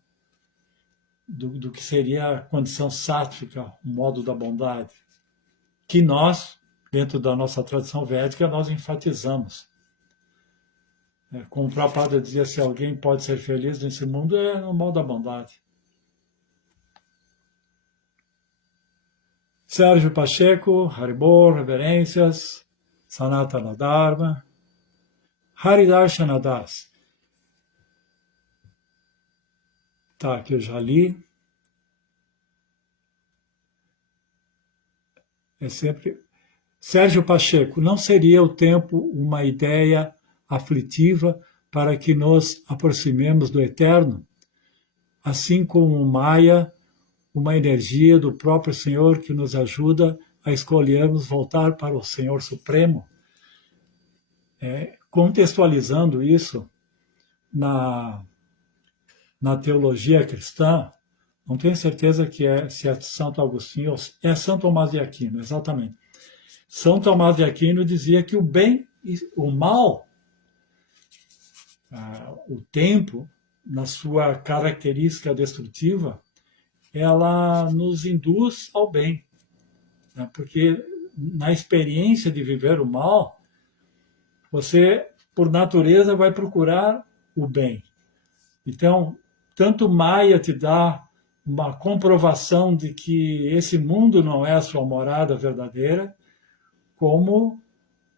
Do que seria a condição sáttvica, o modo da bondade, que nós, dentro da nossa tradição védica, nós enfatizamos. Como o Prabhupada dizia, se alguém pode ser feliz nesse mundo, é no modo da bondade. Sérgio Pacheco, Haribol, reverências, Sanatana Dharma, Haridarshana Das. Tá, aqui eu já li. É sempre... Sérgio Pacheco, não seria o tempo uma ideia aflitiva para que nos aproximemos do Eterno? Assim como o Maya, uma energia do próprio Senhor que nos ajuda a escolhermos voltar para o Senhor Supremo? Contextualizando isso na teologia cristã, não tenho certeza se é Santo Agostinho ou é Santo Tomás de Aquino, exatamente. São Tomás de Aquino dizia que o bem e o mal, o tempo, na sua característica destrutiva, ela nos induz ao bem, né? Porque na experiência de viver o mal, você, por natureza, vai procurar o bem. Então, tanto Maya te dá uma comprovação de que esse mundo não é a sua morada verdadeira, como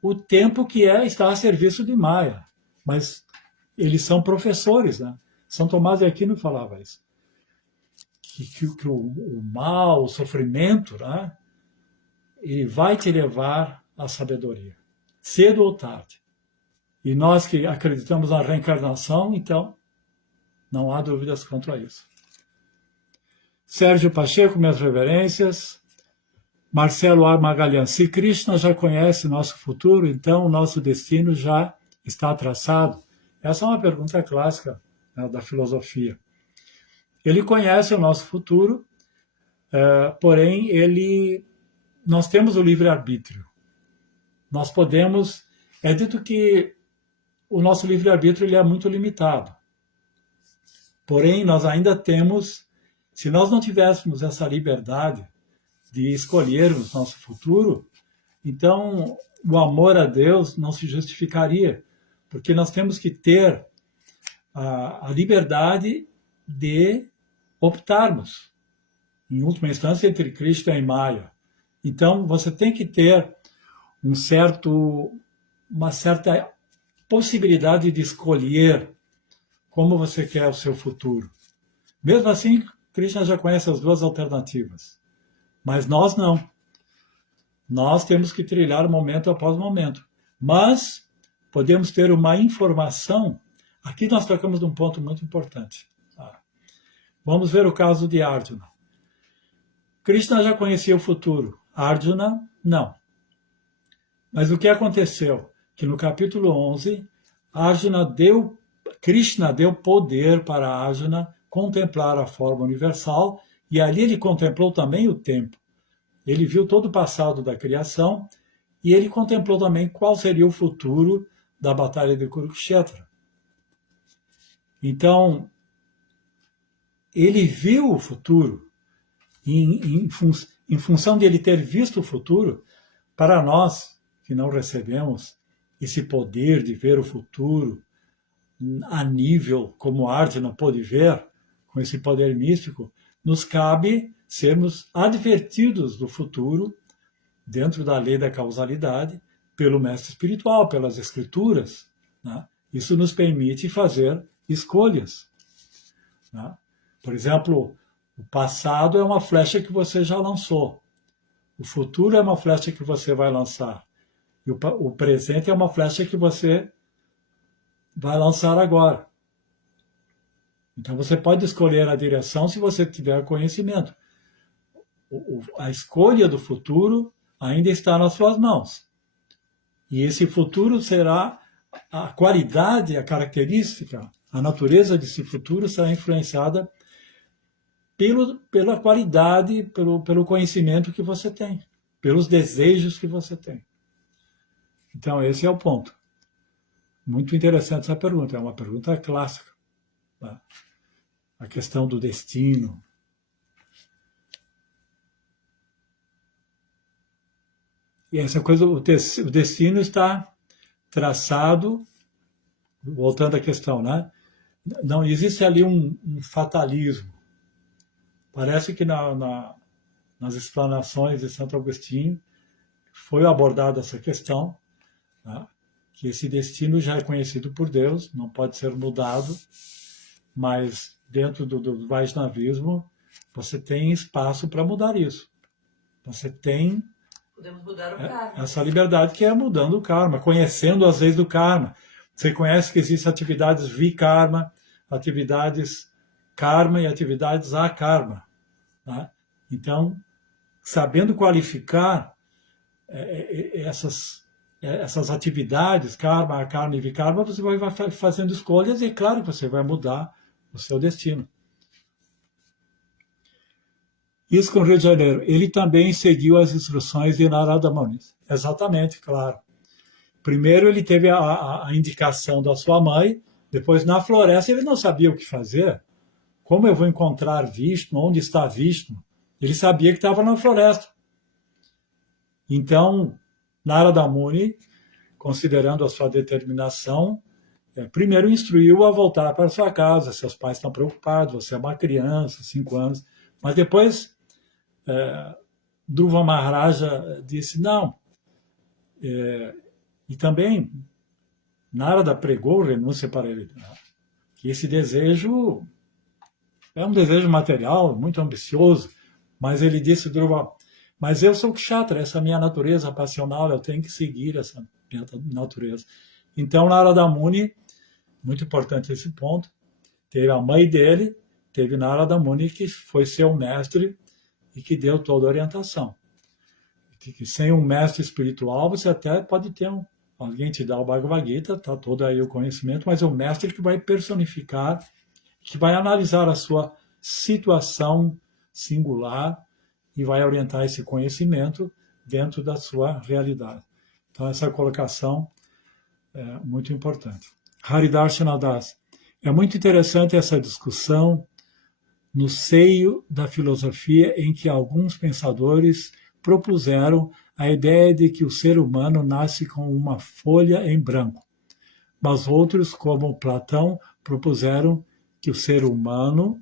o tempo que está a serviço de Maya. Mas eles são professores, né? São Tomás de Aquino falava isso. Que o mal, o sofrimento, né? Ele vai te levar à sabedoria, cedo ou tarde. E nós que acreditamos na reencarnação, então, não há dúvidas quanto a isso. Sérgio Pacheco, minhas reverências. Marcelo A. Magalhães, se Krishna já conhece nosso futuro, então o nosso destino já está traçado? Essa é uma pergunta clássica, né, da filosofia. Ele conhece o nosso futuro, porém nós temos o livre-arbítrio. Nós podemos... É dito que o nosso livre-arbítrio ele é muito limitado. Porém, nós ainda temos... Se nós não tivéssemos essa liberdade de escolhermos nosso futuro, então o amor a Deus não se justificaria, porque nós temos que ter a liberdade de optarmos, em última instância, entre Krishna e Maya. Então, você tem que ter uma certa possibilidade de escolher como você quer o seu futuro. Mesmo assim, Krishna já conhece as duas alternativas. Mas nós não. Nós temos que trilhar momento após momento. Mas podemos ter uma informação. Aqui nós tocamos num ponto muito importante. Vamos ver o caso de Arjuna. Krishna já conhecia o futuro, Arjuna não. Mas o que aconteceu? Que no capítulo 11, Krishna deu poder para Arjuna contemplar a forma universal, e ali ele contemplou também o tempo. Ele viu todo o passado da criação e ele contemplou também qual seria o futuro da batalha de Kurukshetra. Então, ele viu o futuro, em função de ele ter visto o futuro. Para nós que não recebemos esse poder de ver o futuro a nível como Arjuna pôde ver, com esse poder místico, nos cabe sermos advertidos do futuro, dentro da lei da causalidade, pelo mestre espiritual, pelas escrituras. Né? Isso nos permite fazer escolhas. Né? Por exemplo, o passado é uma flecha que você já lançou. O futuro é uma flecha que você vai lançar. E o presente é uma flecha que você vai lançar agora. Então você pode escolher a direção se você tiver conhecimento. A escolha do futuro ainda está nas suas mãos. E esse futuro será a qualidade, a característica, a natureza desse futuro será influenciada pela qualidade, pelo conhecimento que você tem, pelos desejos que você tem. Então esse é o ponto. Muito interessante essa pergunta, é uma pergunta clássica. Tá? A questão do destino. E essa coisa, o destino está traçado, voltando à questão, né? Não existe ali um fatalismo. Parece que nas explanações de Santo Agostinho foi abordada essa questão, né? Que esse destino já é conhecido por Deus, não pode ser mudado, mas dentro do Vaishnavismo você tem espaço para mudar isso. Você tem podemos mudar o karma. Essa liberdade que é mudando o karma, conhecendo as leis do karma. Você conhece que existem atividades vikarma, atividades karma e atividades akarma. Tá? Então, sabendo qualificar essas atividades, karma, akarma e vikarma, você vai fazendo escolhas e, claro, você vai mudar o seu destino. Isso com o Rio de Janeiro. Ele também seguiu as instruções de Narada Muni. Exatamente, claro. Primeiro ele teve a indicação da sua mãe, depois na floresta ele não sabia o que fazer. Como eu vou encontrar Vishnu? Onde está Vishnu? Ele sabia que estava na floresta. Então, Narada Muni, considerando a sua determinação, primeiro instruiu a voltar para sua casa. Seus pais estão preocupados, você é uma criança, 5 anos. Mas depois, Dhruva Maharaja disse não. E também, Narada pregou renúncia para ele. Que esse desejo é um desejo material, muito ambicioso, mas ele disse, Dhruva, mas eu sou kshatriya, essa minha natureza passional, eu tenho que seguir essa minha natureza. Então, Narada Muni, muito importante esse ponto, teve a mãe dele, teve Narada Muni, que foi seu mestre e que deu toda a orientação. Que sem um mestre espiritual, você até pode ter alguém te dá o Bhagavad Gita, está todo aí o conhecimento, mas é o mestre que vai personificar, que vai analisar a sua situação singular e vai orientar esse conhecimento dentro da sua realidade. Então, essa colocação é muito importante. Haridarshana Das. É muito interessante essa discussão no seio da filosofia em que alguns pensadores propuseram a ideia de que o ser humano nasce com uma folha em branco, mas outros, como Platão, propuseram que o ser humano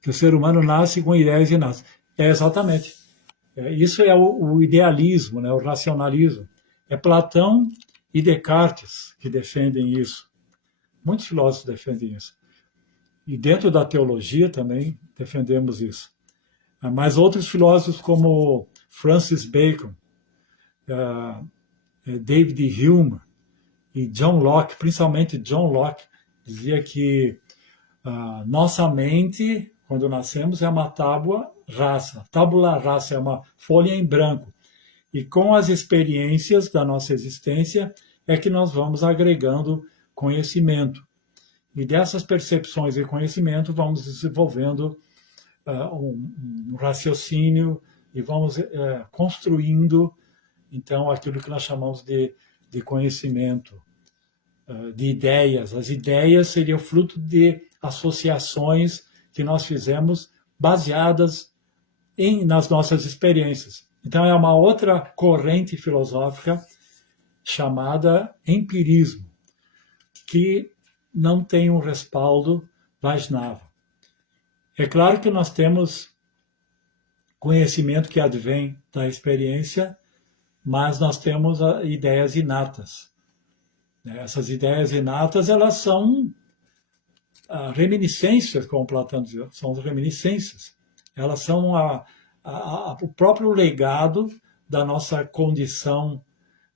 que o ser humano nasce com ideias inatas. Exatamente. Isso é o idealismo, né, o racionalismo. É Platão e Descartes que defendem isso. Muitos filósofos defendem isso. E dentro da teologia também defendemos isso. Mas outros filósofos como Francis Bacon, David Hume e John Locke, principalmente John Locke, dizia que Nossa mente, quando nascemos, é uma tábua rasa. Tábula rasa é uma folha em branco. E com as experiências da nossa existência é que nós vamos agregando conhecimento. E dessas percepções e conhecimento vamos desenvolvendo um raciocínio e vamos construindo, então, aquilo que nós chamamos de conhecimento, de ideias. As ideias seriam fruto de associações que nós fizemos baseadas nas nossas experiências. Então, é uma outra corrente filosófica chamada empirismo, que não tem um respaldo Vaishnava. É claro que nós temos conhecimento que advém da experiência, mas nós temos ideias inatas. Essas ideias inatas, elas são reminiscências, como Platão dizia, são reminiscências. Elas são o próprio legado da nossa condição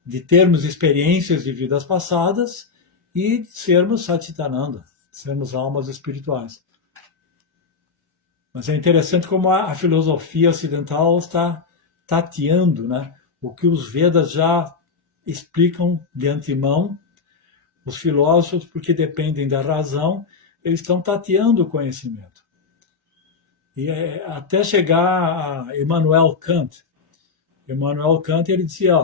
de termos experiências de vidas passadas e de sermos Satitananda, sermos almas espirituais. Mas é interessante como a filosofia ocidental está tateando, né, o que os Vedas já explicam de antemão. Os filósofos, porque dependem da razão, eles estão tateando o conhecimento. E até chegar a Immanuel Kant. Immanuel Kant, ele dizia,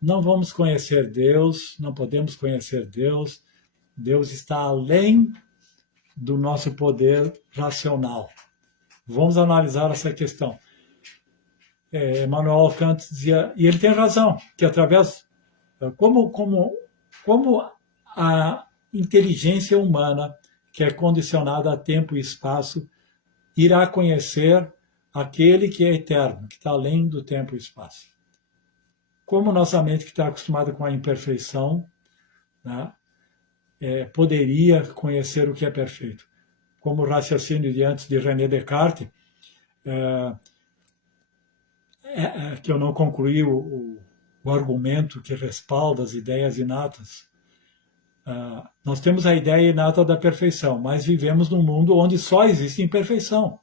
não vamos conhecer Deus, não podemos conhecer Deus, Deus está além do nosso poder racional. Vamos analisar essa questão. Immanuel Kant dizia, e ele tem razão, que através, como a inteligência humana, que é condicionada a tempo e espaço, irá conhecer aquele que é eterno, que está além do tempo e espaço. Como nossa mente, que está acostumada com a imperfeição, né, poderia conhecer o que é perfeito. Como o raciocínio de antes de René Descartes, que eu não concluí o argumento que respalda as ideias inatas. Nós temos a ideia inata da perfeição, mas vivemos num mundo onde só existe imperfeição.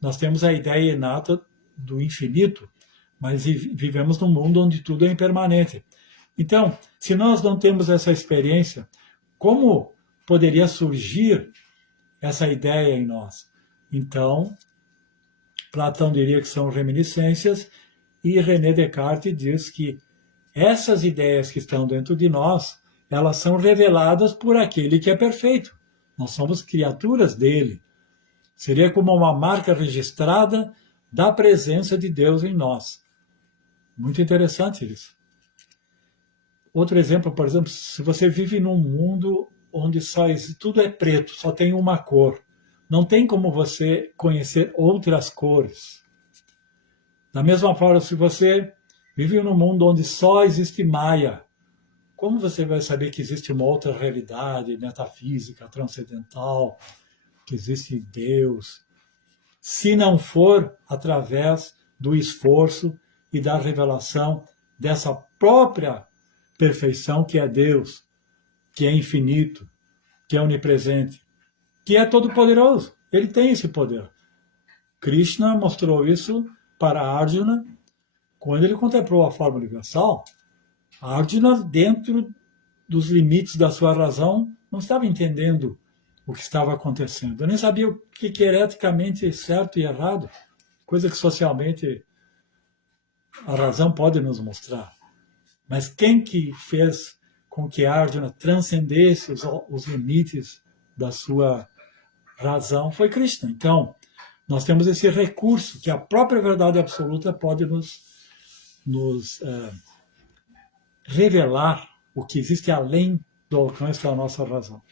Nós temos a ideia inata do infinito, mas vivemos num mundo onde tudo é impermanente. Então, se nós não temos essa experiência, como poderia surgir essa ideia em nós? Então, Platão diria que são reminiscências, e René Descartes diz que essas ideias que estão dentro de nós, elas são reveladas por aquele que é perfeito. Nós somos criaturas dele. Seria como uma marca registrada da presença de Deus em nós. Muito interessante isso. Outro exemplo, por exemplo, se você vive num mundo onde tudo é preto, só tem uma cor, não tem como você conhecer outras cores. Da mesma forma, se você vive num mundo onde só existe Maya, como você vai saber que existe uma outra realidade metafísica, transcendental, que existe Deus, se não for através do esforço e da revelação dessa própria perfeição que é Deus, que é infinito, que é onipresente, que é todo-poderoso. Ele tem esse poder. Krishna mostrou isso para Arjuna quando ele contemplou a forma universal. Arjuna, dentro dos limites da sua razão, não estava entendendo o que estava acontecendo. Eu nem sabia o que era eticamente certo e errado, coisa que socialmente a razão pode nos mostrar. Mas quem que fez com que Arjuna transcendesse os limites da sua razão foi Krishna. Então, nós temos esse recurso que a própria verdade absoluta pode nos revelar o que existe além do alcance da nossa razão.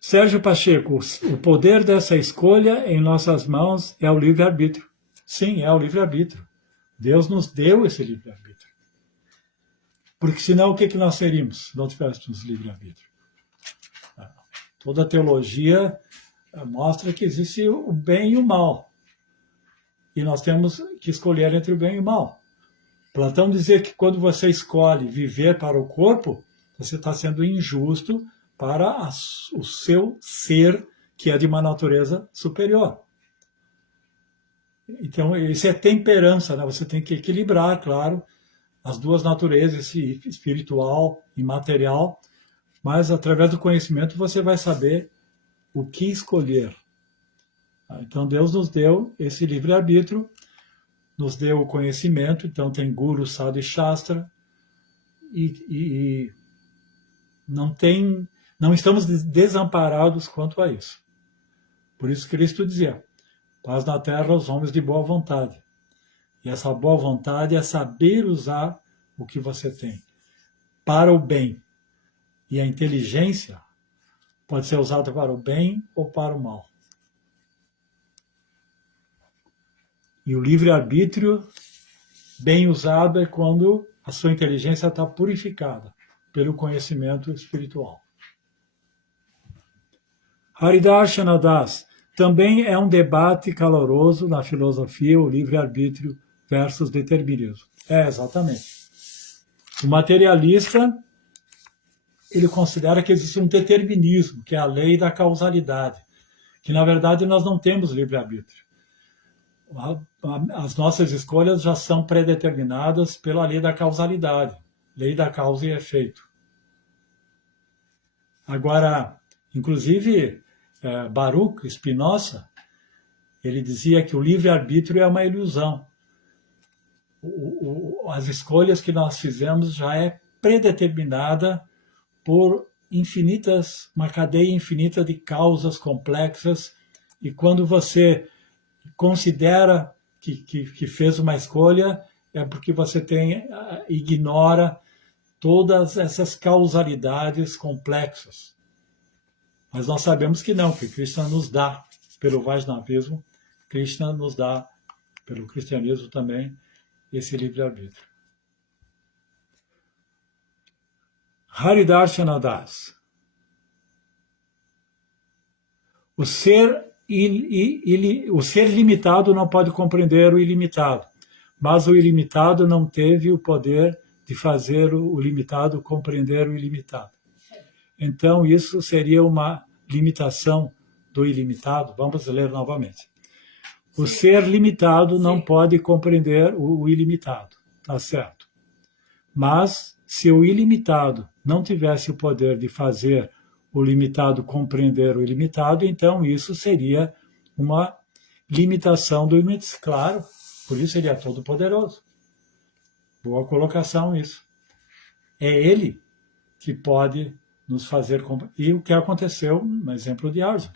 Sérgio Pacheco, o poder dessa escolha em nossas mãos é o livre-arbítrio. Sim, é o livre-arbítrio. Deus nos deu esse livre-arbítrio. Porque senão o que nós seríamos se não tivéssemos livre-arbítrio? Toda a teologia mostra que existe o bem e o mal. E nós temos que escolher entre o bem e o mal. Platão dizia que quando você escolhe viver para o corpo, você está sendo injusto para o seu ser, que é de uma natureza superior. Então, isso é temperança, né? Você tem que equilibrar, claro, as duas naturezas, espiritual e material, mas através do conhecimento você vai saber o que escolher. Então, Deus nos deu esse livre-arbítrio, nos deu o conhecimento, então tem Guru, Sadhu e Shastra, e não estamos desamparados quanto a isso. Por isso Cristo dizia, paz na terra aos homens de boa vontade. E essa boa vontade é saber usar o que você tem para o bem. E a inteligência pode ser usada para o bem ou para o mal. E o livre-arbítrio, bem usado, é quando a sua inteligência está purificada pelo conhecimento espiritual. Haridarshana Das. Também é um debate caloroso na filosofia, o livre-arbítrio versus determinismo. Exatamente. O materialista, ele considera que existe um determinismo, que é a lei da causalidade, que na verdade nós não temos livre-arbítrio. As nossas escolhas já são predeterminadas pela lei da causalidade, lei da causa e efeito. Agora, inclusive, Baruch Spinoza, ele dizia que o livre-arbítrio é uma ilusão. As escolhas que nós fizemos já é predeterminada por uma cadeia infinita de causas complexas, e quando você considera que fez uma escolha, é porque você ignora todas essas causalidades complexas. Mas nós sabemos que não, que Krishna nos dá, pelo Vaishnavismo, Krishna nos dá, pelo cristianismo também, esse livre-arbítrio. Haridarshana Das. O ser limitado não pode compreender o ilimitado, mas o ilimitado não teve o poder de fazer o limitado compreender o ilimitado. Então, isso seria uma limitação do ilimitado. Vamos ler novamente. O ser limitado não pode compreender o ilimitado, tá certo? Mas, se o ilimitado não tivesse o poder de fazer o limitado compreender o ilimitado, então isso seria uma limitação do ilimitado. Claro, por isso ele é todo poderoso. Boa colocação isso. É ele que pode nos fazer... E o que aconteceu no exemplo de Arjuna.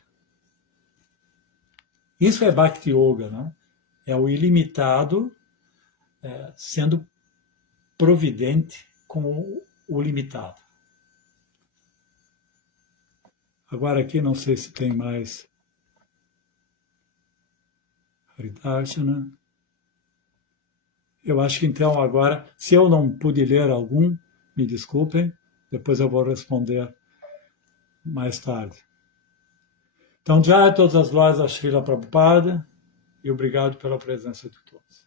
Isso é Bhakti Yoga, né? É o ilimitado sendo providente com o limitado. Agora aqui não sei se tem mais Haridarshana. Eu acho que então agora, se eu não pude ler algum, me desculpem, depois eu vou responder mais tarde. Então, já todas as glórias a Srila Prabhupada e obrigado pela presença de todos.